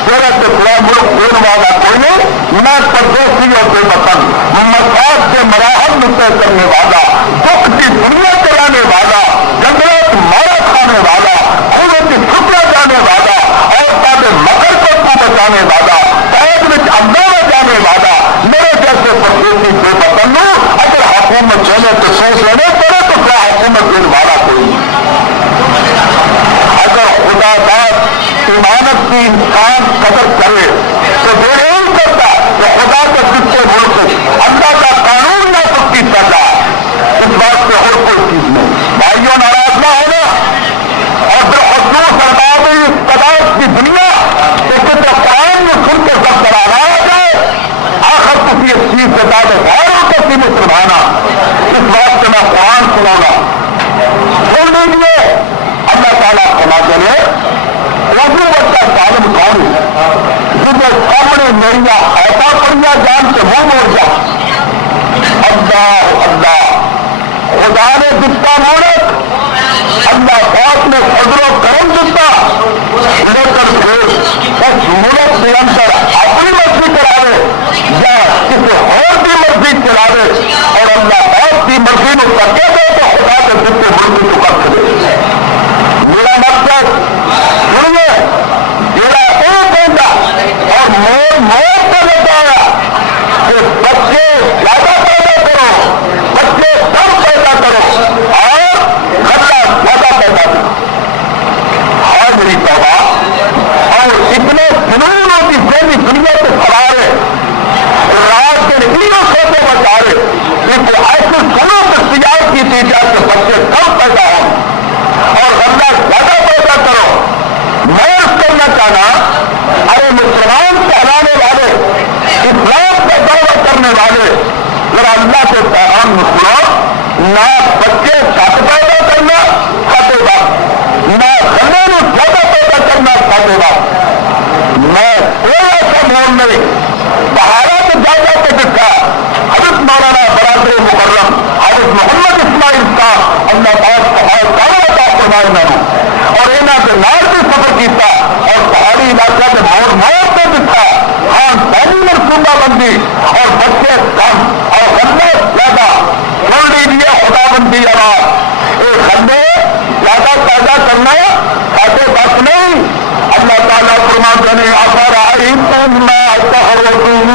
تیرا سے بڑا ملک دینے والا کوئی نہیں نہ پردیسی اور بے وطن مساج کے مراحل میں طے کرنے والا دکھ کی دنیا چلانے والا جنگلات مارا کھانے والا خونوں کی چھٹیاں جانے والا اور تابے مکر کو بچانے والا پیٹ میں اندازہ جانے والا میرے جیسے پردیسی بے وطن ہوں اگر حکومت چلے تو سوچ لینے پڑے تو کیا حکومت دینے والا کوئی اگر خدا داد ایمانت کی انسان قدر کرے تو وہ نہیں کرتا کہ خدا کے سچے ملک اللہ کا قانون نہ پکی کرتا اس بات سے اور کوئی چیز نہیں بھائیوں ناراض نہ ہونا اور بالخصوص ارباب اقتدار کی دنیا اسے تو قرآن میں سن کے سب کرانا آ جائے آخر کسی ایک چیز سے زیادہ غیر ہو کسی مسلمانہ اس بات سے میں قرآن سنانا سن لیجیے اللہ تعالیٰ سنا چلے وضو بچہ ظالم کون جسے سامنے میریا ایسا پڑیا جان کے منہ موڑ جا اللہ اللہ خدا نے دتا مولک اللہ پاک نے قدر و کرم دتا لیکن پھر اس ملک کے اندر اپنی مرضی چلاوے یا کسی اور کی مرضی چلاوے اور اللہ پاک کی مرضی میں کرتے دے تو خدا کے دتے مرضی کو کر دے میرا مقصد سنیے میرا ایک بندہ اور موت کا بتایا کہ بچے زیادہ پیدا کرو بچے کم پیدا کرو اور خطرہ زیادہ پیدا کرو اور میری توبہ اور اتنے جنونوں کی پوری دنیا سے فرار ہے رات کے تینوں سوچے بچا رہے کہ ایسے سنوں سے سیاح کی تھی جاتے بچے کم پیدا ہوں اور غلہ زیادہ پیدا کرو میں اس کرنا چاہنا ارے مسلمان کہلانے والے اسلام کا دعویٰ کرنے والے ذرا اللہ کے پیغام میں سنو نہ بچے ساتھ پیدا کرنا کھاتے وقت نہ غلے میں زیادہ پیدا کرنا کھاتے وقت میں کوئی ایسا مول نہیں بہارا کے جائزہ پہ دکھا حضرت مولانا برادر مکرم حضرت محمد اسماعیل صاحب اللہ اور یہاں کے نال بھی سفر کیتا اور پہاڑی علاقہ کے موت پہ دکھا ہاں پہلی منصوبہ بندی اور بچے کم اور غلے زیادہ سن لیجیے خدا بندی آواز ایک غلے زیادہ پیدا کرنا ایسے بس نہیں اللہ تعالیٰ فرماتے ہیں افرأیتم ما تحرثون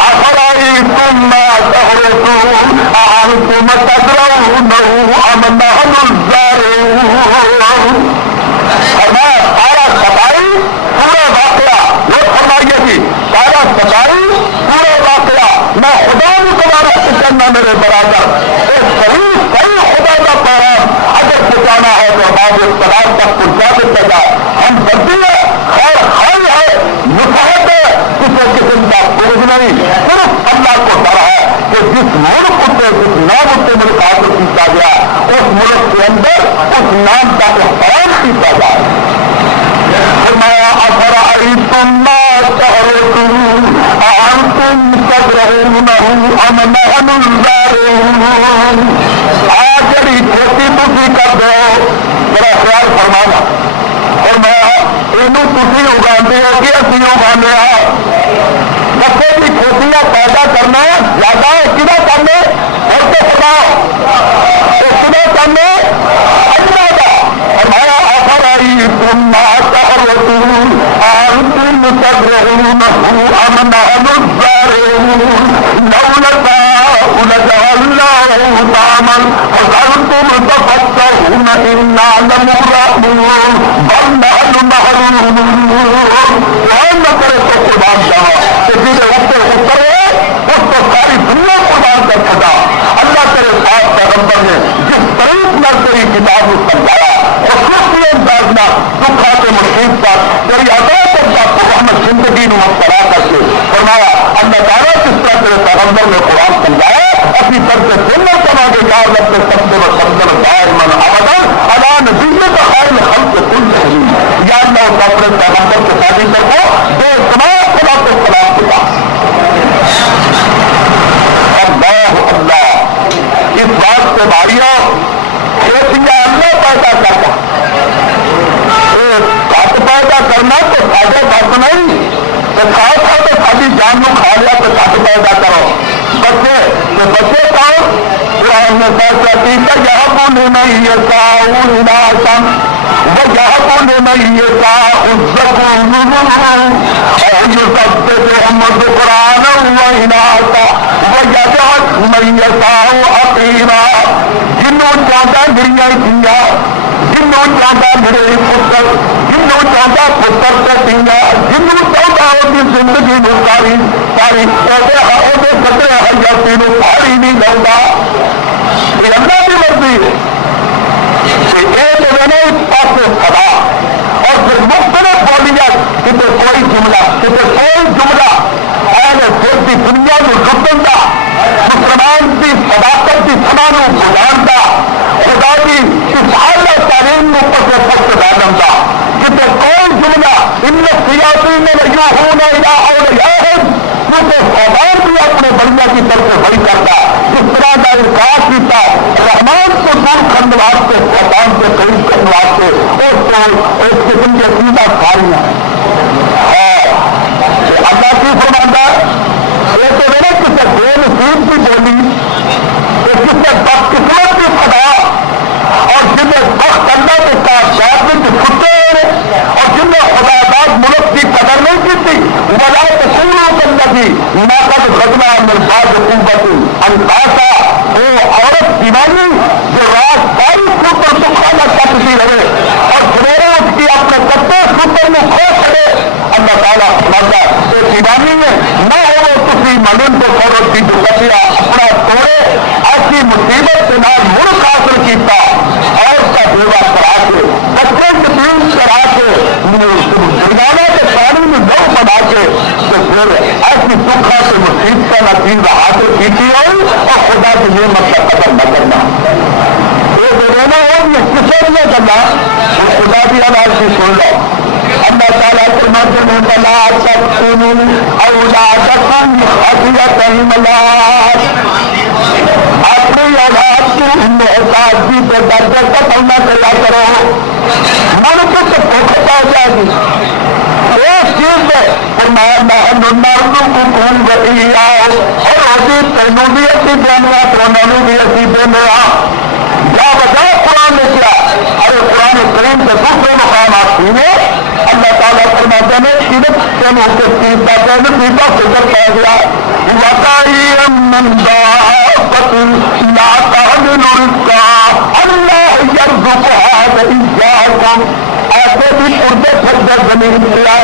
افرأیتم ما تحرثون اانتم تزرعونه ام نحن الزارعون فرمایا سارا صفائی پورا واقعہ لوگ فرمائیے تھی سارا صفائی پورا واقعہ میں خدا نے تمہارا کرنا میرے برابر ایک صحیح خدا کا پیغام اگر پہنچانا ہے تو بعض اختلاف تک پہنچا دیتے گا ہم بدی ہے خیر خیر ہے مساحت ہے کسی قسم کا بوجھ نہیں صرف اللہ کو ڈر ہے کہ جس ملک سے جس نام سے ملک حاصل کیا گیا اس ملک کے اندر اس نام کا احترام کیا جائے فرمایا افرأیتم ما تحرثون اانتم تزرعونه ام نحن الزارعون آج جڑی کھیتی تسی تدعونه أم نحن الزارعون لو نشاء لجعلناه طعما فظلتم تفكرون إنا لمغرمون بل نحن محرومون. قرآن نہ کرے تو قربان جاؤ کسی نے اوپر اترے اس کو ساری دنیا قربان کر سکا. اللہ کرے صاحب پیغمبر نے جس طریق نہ تیری کتاب کو سمجھایا خصوصی انداز نہ دکھات مصیب پر تیری عطا کرتا رحمت زندگی میں مبتلا کر کے فرمایا اللہ تعالیٰ جس طرح تیرے پیغمبر نے قرآن سمجھایا اپنی طرف سے سنت کما کے یاد رکھتے سبزے و سبزر دائر من ابدا ادا نتیجے کا خیر خلق کل نہیں. یا اللہ اس اپنے پیغمبر کے شادی کر کو بے تمام خدا کو سلام کیا. اللہ اللہ اس بات سے بھائیوں کھیتیاں اللہ پیدا کرتا کٹ پیدا کرنا تو ساڑھے بس نہیں کھا تھا تو ساری جان کو کھا لیا تو کٹ پیدا کرو. بچے تو بچے کون قرآن میں فیصلہ کی کہ یہاں بولے نہیں یہ کام وہ یہاں بولے نہیں یہ کام محمد قرآن وہ عقیرہ جنوں چاہتا گریا دیا جنوں چاہتا میرے پتر جنوں چاہتا پتر کا دیا جنوں چاہتا ہوتی زندگی میں ساری ساری کتنے حیاتی میں پاری نہیں لوگا. یہ اللہ کی مرضی ہے ایک میں اس پاس سے کھڑا اور پھر مختلف بولیاں کتنے کوئی جملہ کی دنیا میں رکندہ مسلمان کی صداقت کی سمانوں گزارتا خدا کی اس اعلیٰ تعلیم میں پس ڈالتا کتنے کوئی جملہ ان سیاسی میں نہیں ہونا یا کیونکہ خدان بھی اپنے بڑھیا کی طرف سے بڑی کرتا اس طرح کا انکار کیتا رحمان کو دور کرنے واسطے خدان سے قریب کرنے واسطے اس کو ایک قسم کے سیدھا کھاڑیاں اللہ کی فرماتا یہ تو میرے کسی بے نصیب کی بولی کسی بدقسمت کی خدا اور جنہیں وقت اللہ کے ساتھ شاید میں چھٹے اور جنہیں خدا داد ملک کی قدر نہیں کی تھی ولا تقولوا كالذي نقض غزوة من بعد قوة انفاسا وہ عورت دیوانی جو رات 22 سوپر سکھانا کرتی رہے اور سویرے اٹھ کی اپنے 70 سوپر میں کھو کرے. اللہ تعالیٰ فرماتا ہے دیوانی میں نہ ہو کسی معلوم کو خبر کی جو کٹیا اپنا توڑے ایسی مصیبت سے نہ ملک حاصل کیتا اور کا بیوہ کرا کے بچے کے دین کرا کے درگانا کے پانی میں لو بنا کے تو پھر ایسی دکھا سے مصیبت کا نتیجہ حاصل کیتی ہو اور خدا کی نعمت کا قدر نہ کرنا یہ دینا ہو یہ کسے نہ کرنا خدا بھی آواز کی سن لو. اللہ تعالیٰ فرماتے ہیں بلا تقتلوا اولادکم خشیۃ املاق اپنی اولاد کی محتاجی کے درجے تک نہ کیا کرو من کو تو بھوک پا جائے گی. ایک چیز ہے فرمایا نحن نرزقکم وإیاہم اور روزی تینوں بھی اسی دینا انہوں بھی اسی دینا. کیا وجہ قرآن نے کیا ارے قرآن کریم سے دوسرے مقامات سینے اللہ تعالیٰ فرماتے ہیں صرف تینوں کے سیدھا تینوں سیدھا فکر پا گیا وَقَيِّم مِّن دَابَّةٍ لَا تَحْمِلُ رِزْقَهَا اللَّهُ يَرْزُقُهَا وَإِيَّاكُمْ. ایسے بھی اردے پھردے زمین کیا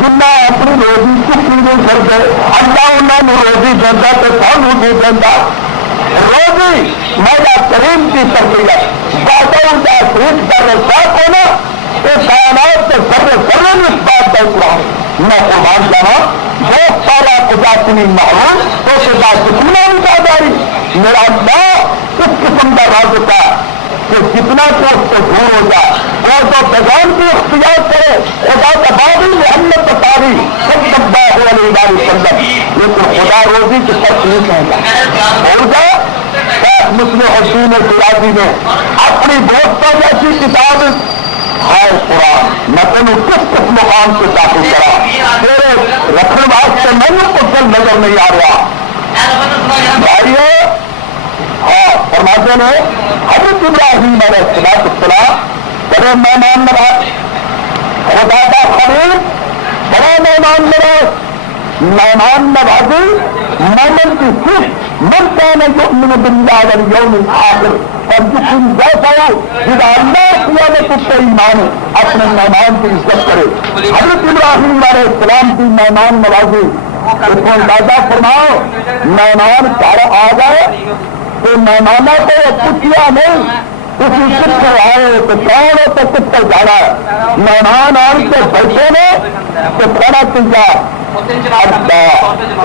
جنہ اپنی روزی چکی نہیں کرتے اللہ انہوں نے روزی دیتا تو سانو نہیں دیتا. روزی مولا کریم کی تربیت باتوں کا شریف کا رساق ہونا یہ کائنات کے سر اس بات کا قرآن میں قربان جانا بہت سارا خدا سنی معلوم تو خدا کتنا انتظاری میرا اللہ اس قسم کا راز ہوتا ہے کہ جتنا تو اس کو دور ہو جائے اور تو پیغام کی اختیار کرے خدا تبادی محمد تاری سب سبا ہوا نہیں سندر لیکن خدا روزی کے سب نہیں کہتا ہو جائے. مسلم حسین سراجی نے اپنی دوستوں جیسی کتاب ہائے قرآن میں تینوں کس کس مقام سے داخل کرا تیرے رکھنے واسطے میں نے کچھ نظر نہیں آ رہا بھائیو. ہاں فرماتے ہیں حضرت ابراہیم علیہ السلام بڑے مہمان نواز خدا کا خلیل بڑا مہمان نواز، مہمان نوازی مومن کی صرف من کان یؤمن باللہ والیوم الآخر، اور جو تم جیسا ہو جدا اللہ قیامت اس کا ایمان ہے اپنے مہمان کی عزت کرے۔ حضرت ابراہیم علیہ السلام کی مہمان نوازی، اس کو اندازہ فرماؤ مہمان گھر آ گئے تو مہمانوں کو پوچھیا نہیں اسی کس پر آئے تو کون ہو تو کس پر جا رہا ہے، مہمان آن کے بیٹھے نے تو کھانا چاہیے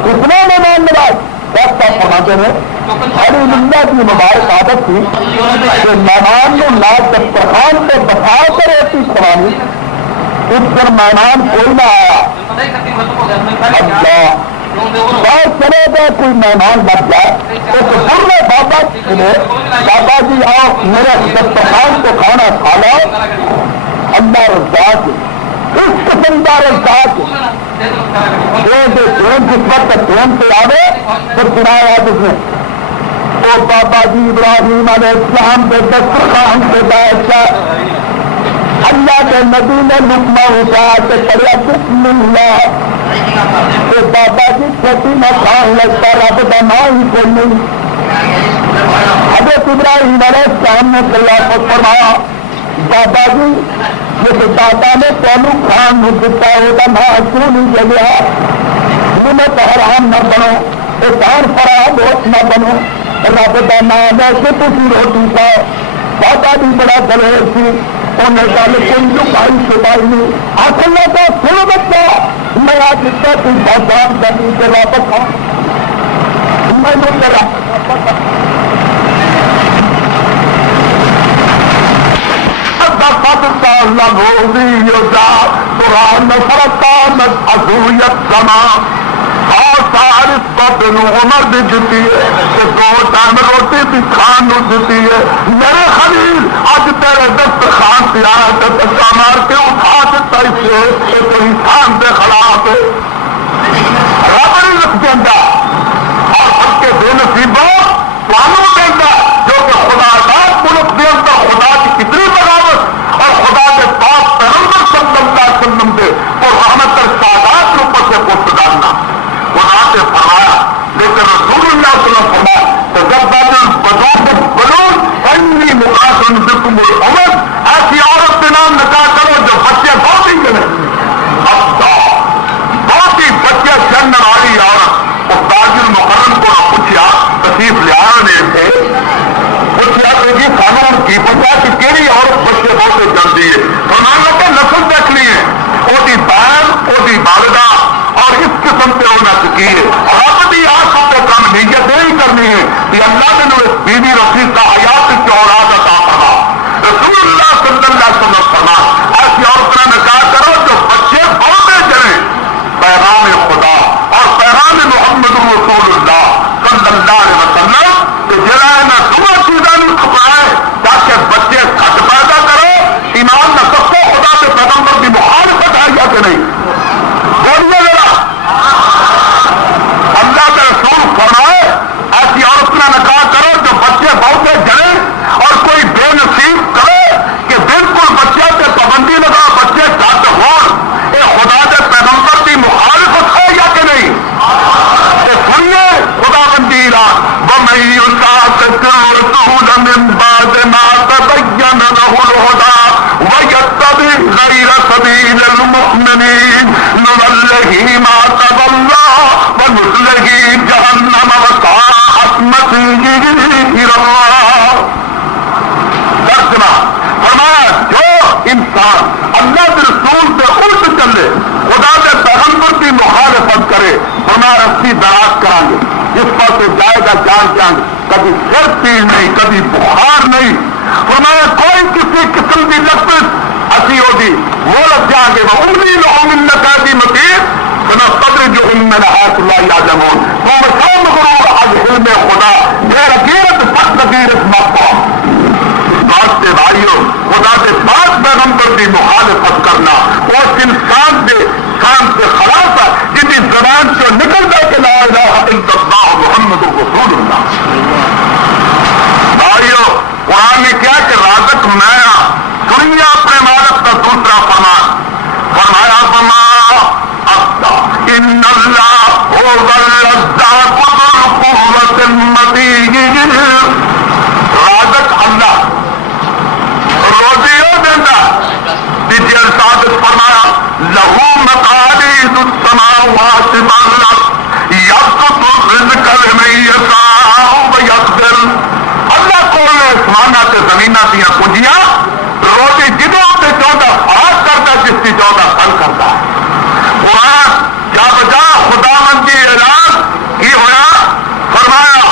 اتنا مہمان نواز کا فرماتے ہیں۔ ہری لنگا کی مبارک عادت تھی کہ مہمان نے ناز دسترخوان پہ بٹھا کر روٹی کھوانی، اس پر مہمان کوئی نہ آیا، بات چلے گا کوئی مہمان بن جائے تو بڑے بابا نے بابا جی آؤ میرے دسترخوان کو کھانا کھا لو، اللہ رزاق اس قسم کا رزاق جس وقت ٹرین سے آوے تو سنایا جس نے تو بابا جی ابراہیم علیہ السلام کے دسترخوان سے بیٹھ کر اللہ کے نبی نے لقمہ اٹھا کے پڑھا بسم اللہ، تو بابا جی چھوٹی نہ کھان لگتا رب کا نام ہی کوئی نہیں۔ حضرت ابراہیم علیہ السلام نے اللہ کو فرمایا بابا جی جس دادا نے تینوں کھان نہیں دیتا ہوگا نہ کیوں نہیں جگہ منت حرام نہ بنو، احسان فرام بہت نہ بنو، رب کا نام ایسے تھی روٹی کھاؤ۔ بابا جی بڑا دلیر سی، انہیں گل کوئی لکائی چھپائی نہیں، آخر لگا سنو بچہ میں آج جتنا کوئی بادام کرنی سے واپس آؤں میں نے کرا قرآن فرقانت عزویت سما عمر بھی دیتی ہے کہ 2 ٹائم روٹی بھی کھان دیتی ہے، میرے خلیل اج تیرے دسترخوان سے آیا تو دکا مار کے اٹھا دیتا اسے کہ کوئی انسان کے خلاف ہے رب نہیں رکھ دینا اور سب کے بے نصیبوں قانون دینا جو کہ خدا داد ملک دے اندر خدا کی کتنی بغاوت اور خدا کے پاس پیغمبر صلی اللہ علیہ وسلم دے اور رحمت السادات کے اوپر سے پوچھ ڈالنا خدا سے فرمایا، لیکن رسول اللہ صلی اللہ علیہ وسلم فرمایا تو جب انی مقاتل بکم العمر، ایسی عورت کے نام نکاح کرو جو بچے بہت ہی کریں، بہت ہی بچے جننے والی عورت۔ اس تاج المکرم کو پوچھا تشریف لے آنے تھے، پوچھا کہ جی قانون کی پوچھا کہ کیڑی عورت بچے بہت ہی جلدی ہے، فرمایا کہ نسل دیکھ لی ہے وہی بہن وہی والدہ اور اس قسم سے ہونا چکی ہے، رب بھی آنکھوں پہ کم نیت نہیں کرنی ہے کہ اللہ نے اس بیوی رفیع کا حیات کی اولاد عطا فرما۔ رسول اللہ صلی اللہ علیہ وسلم فرما ایسی عورت کا نکاح کرو جو بچے بہتے چلیں، پیغام خدا اور پیغام محمد رسول اللہ صلی اللہ علیہ وسلم کہ جڑا ہے نہ دونوں چیزیں نہیں چھپائے تاکہ بچے گھٹ پیدا کرو، ایمان نہ سب کو خدا کے پیغمبر کی مخالفت ہے یا کہ نہیں؟ بولیے ذرا اللہ کے رسول فرمائے ایسی عورت کا نکاح کرو جو بچے بہتے جڑیں اور کوئی بے نصیب کرے کہ بالکل بچے پہ پابندی لگا بچے گھٹ ہو، یہ خدا کے پیغمبر کی مخالفت ہے یا کہ نہیں؟ سنیے خدا بندی وَمَن يُشَاقِقِ الرَّسُولَ مِن بَعْدِ مَا تَبَيَّنَ لَهُ الْهُدَىٰ وَيَتَّبِعْ غَيْرَ سَبِيلِ الْمُؤْمِنِينَ نُوَلِّهِ مَا تَوَلَّىٰ وَنُصْلِهِ جَهَنَّمَ وَسَاءَتْ مَصِيرًا۔ ترجمہ فرمایا جو انسان اللہ کے رسول سے الٹ چلے، خدا کے پیغمبر کی مخالفت کرے، فرمایا رسی دراز کریں گے جس پر تو جائے گا جان جان، کبھی سر پیر نہیں کبھی بخار نہیں، فرمایا کوئی کسی قسم کی لفظ اسی ہوگی وہ لگ جائیں گے وہ عمری لومن نقادی متیر سنا قدر جو ان میں نہایت اللہ یعلمون تو مسلم غرور از علم خدا یہ رکیرت پت رکیرت مقا بات سے بھائیوں خدا کے پاس پیغمبر کی مخالفت کرنا اس انسان کے شان سے خلاف ہے جن کی زبان سے نکلتا کہ لا الہ الا اللہ محمد رسول اللہ۔ بھائیوں قرآن نے کیا کہ رازق میں سنیے اپنے مالک کا دوسرا فرمان فرمایا دیا پونجیاں روٹی جدوں سے چاہتا خراب کرتا جس کی چاہتا تنگ کرتا ہے. وہاں کیا بجا خدا مندی اعلان کی ہوا فرمایا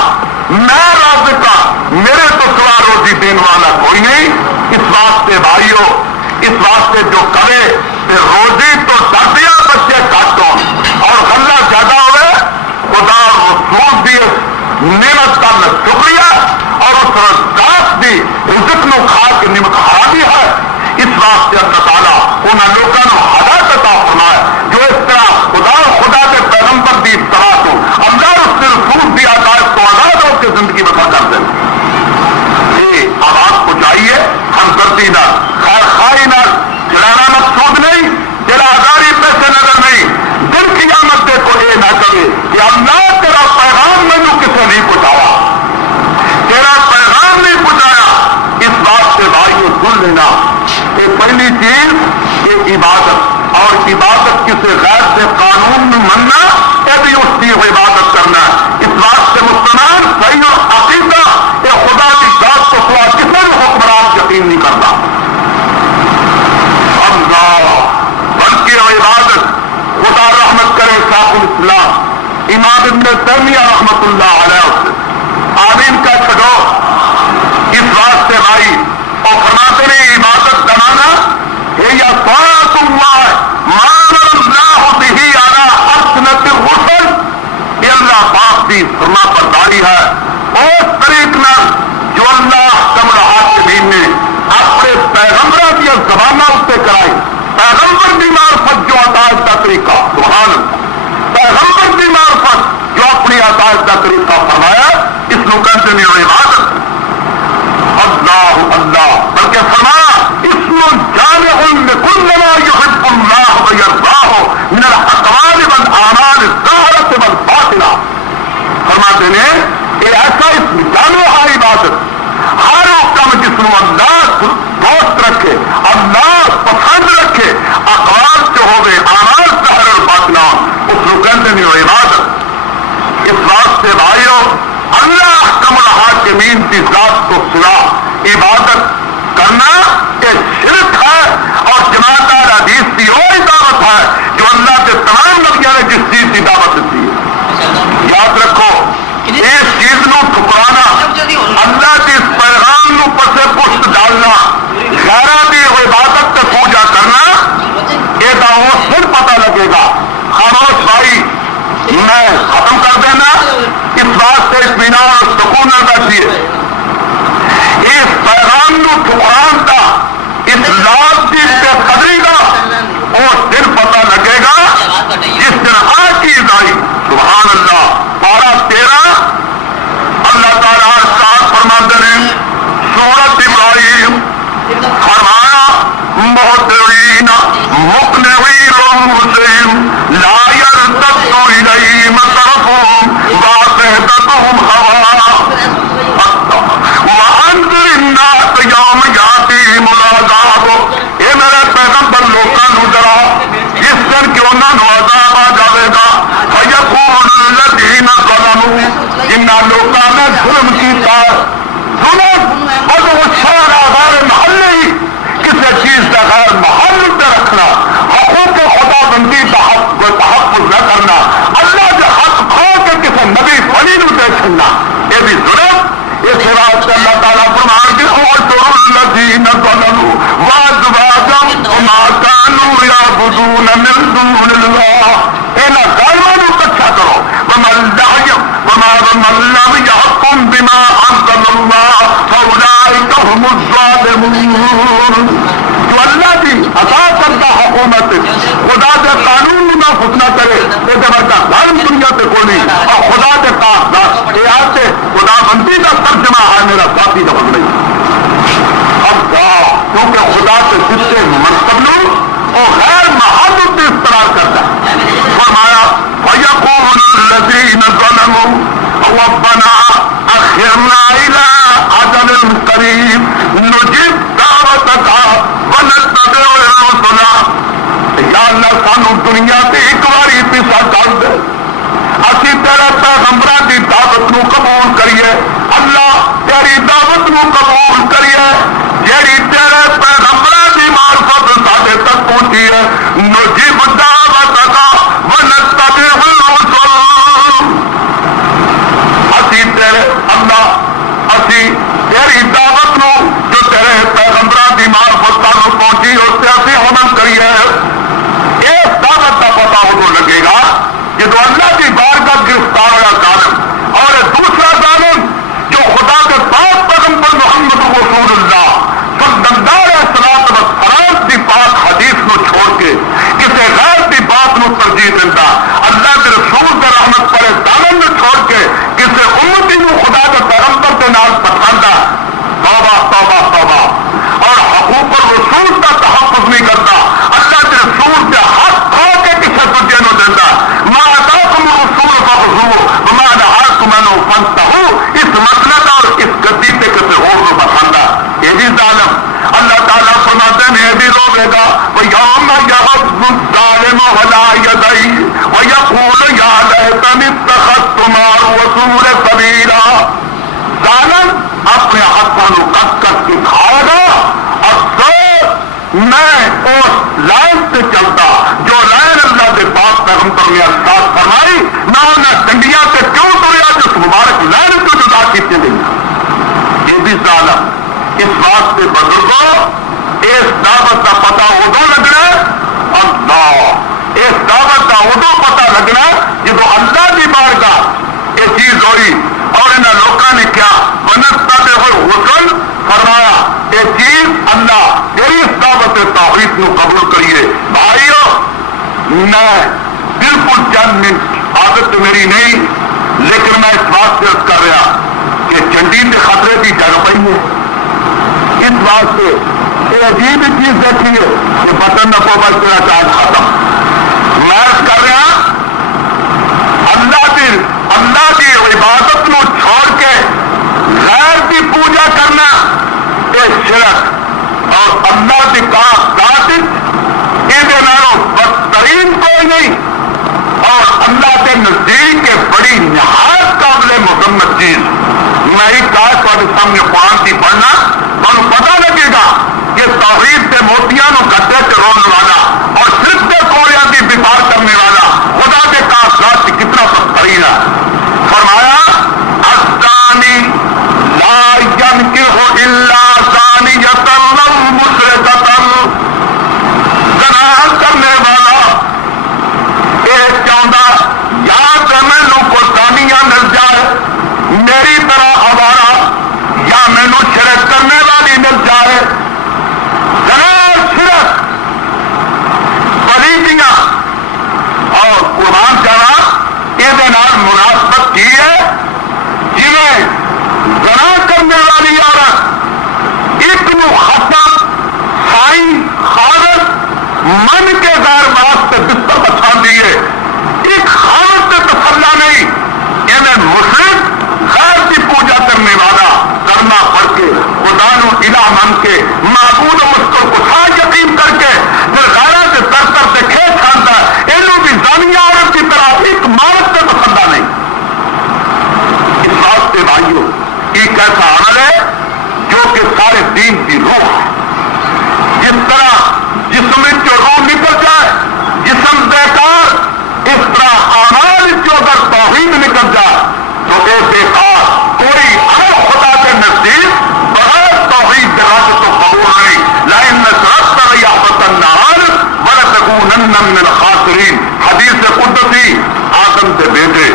میں رازق کا میرے تو سوا روزی دینے والا کوئی نہیں. اس واسطے بھائیو اس واسطے جو کرے کہ روزی تو دردیا بچے کٹ ہو اور غلہ زیادہ ہوئے خدا رسول دی نعمت کا شکریہ اور اس رزاق دی عزت نو کھا کے نعمت خرابی ہے. اس واسطے اللہ تعالیٰ انہوں لوگوں کو ہدایت عطا فرمائے جو اس طرح خدا کے پیغمبر دی طرح کو اللہ اس کے رسول دی ہدایت کو آزاد ہو کے زندگی بسر کر دیں. اب آپ کو چاہیے ہمدردی نہ خیر خواہی نہ چلانا مقصود نہیں تیرا آزاری پیسے نظر نہیں دل کی آمد دے کو یہ نہ کرے کہ اللہ تیرا پیغام مینو کسے نہیں پہنچایا تیرا پیغام نہیں پہنچایا. اس بات سے بھائیو سن لینا کہ پہلی چیز یہ عبادت اور عبادت کسی غیر سے قانون میں مننا یہ بھی اس کی عبادت کرنا. اس بات سے مسلمان صحیح اور عقیدہ یہ خدا کی ذات کو سوا کسی بھی حکمران یقین نہیں کرتا. بلکہ عبادت خدا رحمت کرے شیخ الاسلام امام ابن تیمیہ رحمت اللہ علیہ آمین کا چھڑو. اس واسطے بھائی اور فرماتے نے عبادت کرانا یا طاعت اللہ مان اللہ به علی حسنۃ الرسل یہ اللہ پاک کی فرما برداری ہے اس طریق نہ جو اللہ کمر حاکمین نے اپنے پیغمبر کی زبانہ اتنے کرائی. پیغمبر کی معرفت جو عطایت کا طریقہ سبحان اللہ پیغمبر کی معرفت جو اپنی عطایت کا طریقہ فرمایا اس کو کہتے ہیں عبادت. اللہ اللہ بلکہ فرمایا اسم جامع لكل ما يحب الله ويرضاه من الاقوال والاعمال الظاهرة والباطنة. فرماتے ہیں یہ ایسا اسم جامع ہے عبادت ہر حکم جس کو اللہ دوست رکھے اللہ پسند رکھے اقوال جو ہوئے اعمال ظاہر اور باطنہ اس کو کہتے ہیں عبادت. اس واسطے بھائیو اللہ احکم الحاکمین کی ذات کو سنا عبادت کرنا ایک شرک ہے اور جماعت حدیث کی وہی دعوت ہے جو اللہ کے تمام نبیوں نے جس چیز کی دعوت دی ہے. یاد رکھو اس چیز کو ٹھکرانا اللہ کے اس پیغام کو پسے پشت ڈالنا غیرہ کی عبادت سے پوجا کرنا یہ دعوت پھر پتہ لگے گا. خاموش بھائی میں ختم کر دینا اس بات سے اطمینان اور سکون نہ بیٹھیے. اس پیغام کو ٹھکران کا اس لات کی بے قدری کا اور دن پتہ لگے گا جس دن آج کی ادائی سبحان اللہ 12:13 اللہ تعالیٰ ارشاد فرماتے ہیں سورۃ ابراہیم فرمایا مہطعین مقنعی رؤوسہم لا یرتد الیہم طرفہم وافئدتہم ہواء وانذر الناس یوم یاتیہم العذاب. اے میرے پیغمبر لوکاں نو ڈرا جس دن کہ انہاں نو عذاب آ جاوے گا فیقول الذین ظلموا جنہاں لوکاں نے ظلم کیتا ظلم اور سارا غیر محلی کسی چیز کا غیر محل پہ رکھنا حقوق خدا بندی کو تحفظ نہ کرنا اللہ کے حق کھو کے کسی نبی فلی نو دے چھڑنا یہ بھی ظلم. اس بات سے اللہ تعالیٰ فرمان کہ اُعْتُرُوا الَّذِينَ ظَلَمُوا وَأَزْوَاجَهُمْ وَمَا كَانُوا يَعْبُدُونَ مِن دُونِ اللَّهِ انہاں ظالماں نو کٹھا کرو وَمَن لَّمْ يَحْكُم بِمَا أَنزَلَ اللَّهُ فَأُولَٰئِكَ هُمُ الظَّالِمُونَ. جو اللہ کی عطا کردہ حکومت خدا کے قانون نہ نہ کرے وہ جبردست ظالم دنیا سے کوئی نہیں اور خدا کے پاس سے خدا بندی کا ترجمہ ہے میرا ذاتی لفظ نہیں. اب کیونکہ خدا سے جس سے منصب لوں اور غیر محدود استعمال کرتا ہے فرمایا فَيَقُولُ الَّذِينَ ظَلَمُوا رَبَّنَا أَخِّرْنَا إِلَىٰ أَجَلٍ قَرِيبٍ نُجِبْ دَعْوَتَكَ وَنَتَّبِعِ الرُّسُلَ. یا اللہ سانو دنیا سے ایک باری پیسہ ڈال دے اسی تیرے پیغمبراں دی دعوت نو قبول کریے اللہ تیری دعوت نو قبول کریے کرے گا وَيَوْمَ يَعَضُّ الظَّالِمُ عَلَىٰ يَدَيْهِ وَيَقُولُ يَا لَيْتَنِي اتَّخَذْتُ مَعَ الرَّسُولِ سَبِيلًا۔ ظالم اپنے ہاتھوں کو کس کس کے کھائے گا، افسوس میں اس لائن سے چلتا جو لائن اللہ کے پاک پیغمبر نے ارشاد فرمائی، نہ انہیں ڈنڈیاں سے کیوں توڑا جس مبارک لائن کو جدا کی چلی۔ یہ بھی ظالم اس واسطے بزرگوں اس دعوت کا پتہ ادو لگنا، اللہ اس دعوت کا ادو پتہ لگنا جب اللہ کی بارگاہ یہ چیز ہوئی اور انہوں لوگوں نے کیا بنسبت ہوئے حسن فرمایا یہ چیز اللہ تیری اس دعوت توحید کو قبول کریے۔ بھائیو میں بالکل چند منٹ عادت میری نہیں، لیکن میں اس واسطے عرض کر رہا کہ چنڈی کے خطرے کی جگ پئی ہے، اس واسطے یہ عجیب چیز دیکھیے کہ بٹن نہ پو بچنا چاہ ختم۔ میں عرض کر رہا اللہ کی عبادت کو چھوڑ کے غیر کی پوجا کرنا یہ شرک اور اللہ کی ذات یہ بدترین کوئی نہیں اور اللہ کے نزدیک کے بڑی نہایت قابل مذمت چیز۔ میں ایک بات تھوڑے سامنے قرآن کی پڑھنا تمہیں پتہ لگے گا کہ توحید سے موتیاں گڈے سے رونے والا اور صرف سے کوڑیاں کی بپار کرنے والا خدا کے کاغذات کی کتنا بدترین ہے۔ فرمایا الزانی لا ينكح الا زانیۃ او مشرکۃ، زنا کرنے والا یہ چاہتا یا تو مینو کو زانیہ مل جائے میری طرح آوارہ، یا مینو شرک کرنے والی مل جائے۔ زنا شرک پلیتیاں اور قرآن جانا یہ مناسبت کی ہے جنہیں زنا کرنے والی عورت ایک نو ختم سائی خالد من کے غیر واسطے بستر بچھا دیے، ایک خالد سے تسلا نہیں، انہیں مشرک غیر کی پوجا کرنے والا کرنا پڑ کے خدا نو الہ من کے معبود و مشکل کو سا یقین کر کے پھر غیرہ سے تر سے کھیت کھانتا ہے، انہوں بھی زانیہ عورت کی طرح ایک مارت سے تسلا نہیں۔ اس واسطے بھائیوں ایک ایسا عمل ہے جو کہ سارے دین کی روح ہے۔ جس طرح جسم جو روح نکل جائے جسم بیکار، اس طرح اعمال جو اگر توحید نکل جائے تو یہ بیکار کوئی ہر خدا کے نزدیک بغیر توحید راز تو قبول نہیں۔ لئن اشرکت لیحبطن ولتکونن من الخاسرین، حدیث قدسی آدم سے بیٹے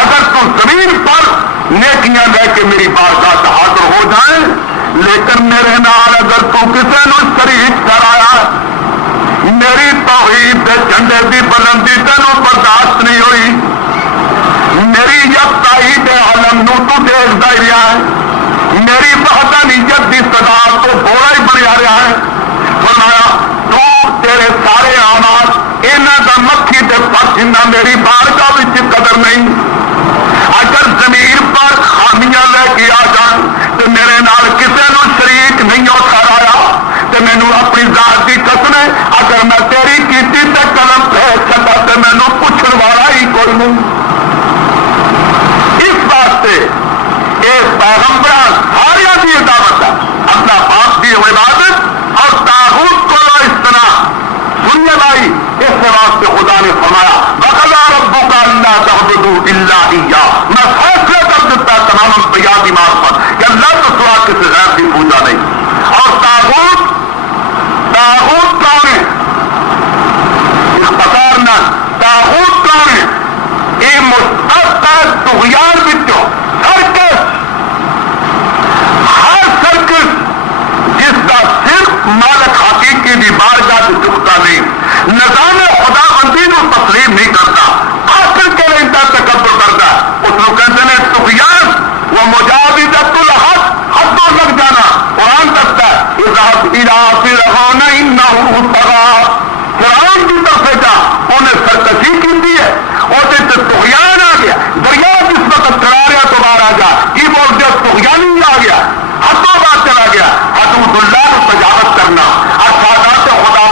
اگر تو زمین پر نیکیاں لے کے میری بارگاہ سے حاضر ہو جائیں، لیکن میرے نال اگر تو کسی نے شریک کرایا میری توحید کے جھنڈے کی بلندی تینوں برداشت نہیں ہوئی، میری یکتائی کے عالم نو تو دیکھتا ہی رہا ہے، میری وحدانیت کی صدا تو بولا ہی بنیا رہا ہے۔ فرمایا تو تیرے سارے اعمال انہاں دا مکھی تے پس نہ میری بارگاہ وچ قدر نہیں۔ اگر زمین پر خامیاں لے کے آ جان تو میرے نال کسی نو شریک نہیں ہو ٹھہرایا تو مینو اپنی ذات کی قسم ہے اگر میں تیری کیتی تے قلم پھیر چھڈا تو مینو پوچھن والا ہی کوئی نہیں۔ اس واسطے یہ پیغمبر سارے کی دعوت ہے اللہ پاک کی عبادت اور طاغوت کو اس طرح سننے والی، اس واسطے خدا نے فرمایا وَقَضَىٰ رَبُّكَ أَلَّا تَعْبُدُوا إِلَّا إِيَّاهُ، میں فیصلہ کر دیتا تمام انبیاء کی معرفت کہ اللہ تو سوا کسی غیر کی پوجا نہیں۔ اور طاغوت کون ہے؟ اختصار نہ طاغوت کون ہے؟ یہ مستقل طغیان بچوں سرکس، ہر سرکس جس کا صرف مالک حقیقی کی بارگاہ سے چکتا نہیں، نظام خدا بندی کو تسلیم نہیں کرتا، آخر کے لیے تکبر کرتا ہے، اس کو کہتے ہیں طغیان وہ مجاوزۃ الحد، حدوں لگ جانا۔ قرآن کہتا ہے اذهب الى فرعون انه طغى، فرعون کی طرف سے جا انہیں سرکشی کی دی ہے، اور طغیان آ گیا، دریا جس وقت چلا رہا تو باہر آ جا کی بول دیا طغیانی آ گیا، حدوں بات چلا گیا، حدود اللہ کو تجاوز کرنا، اچھا خدا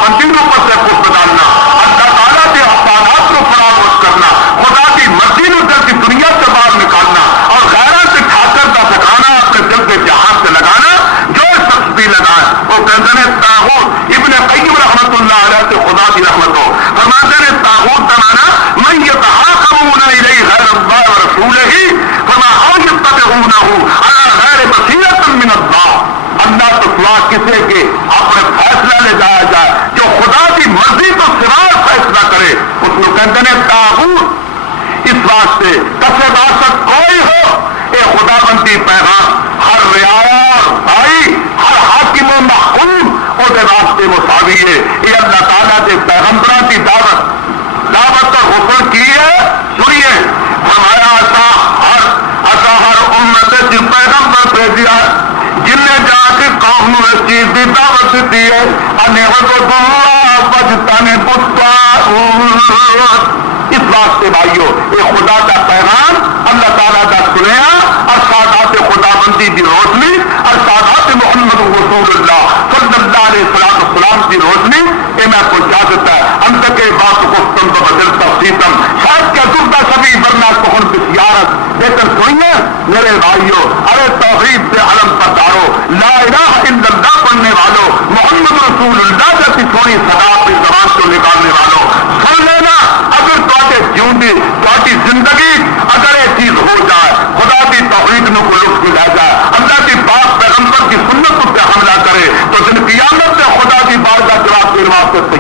لیے یہ اللہ تعالیٰ کے پیغمبروں کی دعوت کا حکم کی ہے. سنیے فرمایا ہر امت کی پیغمبر بھیج دیا جن نے جا کے قوم میں چیز کی دعوت دی ہے. اس واسطے بھائیو یہ خدا کا پیغام اللہ تعالیٰ کا سنیا اور سادات خدا بندی کی روشنی اور سادات محمد رسول اللہ صلی اللہ علیہ السلام کی روشنی یہ میں پہنچا دیتا ہے. ہم تک بات گفتم تو بدل تفصیلم شاید کیا دردہ سبھی ورنہ کہن بسیارت لیکن سنیے میرے بھائیو ارے توحید سے علم پتارو لا الہ الا اللہ پڑھنے والوں محمد رسول اللہ جیسی سونی صدا اپنی زبان کو نکالنے والوں سن لینا اگر تھوڑے جیوندی تھوڑی زندگی اگر یہ چیز ہو جائے خدا کی توحید میں کوئی لطف لے جائے اللہ کی پاک پیغمبر کی سنت پہ حملہ کرے تو دن قیامت سے خدا کی بارگاہ جواب دینے واسطے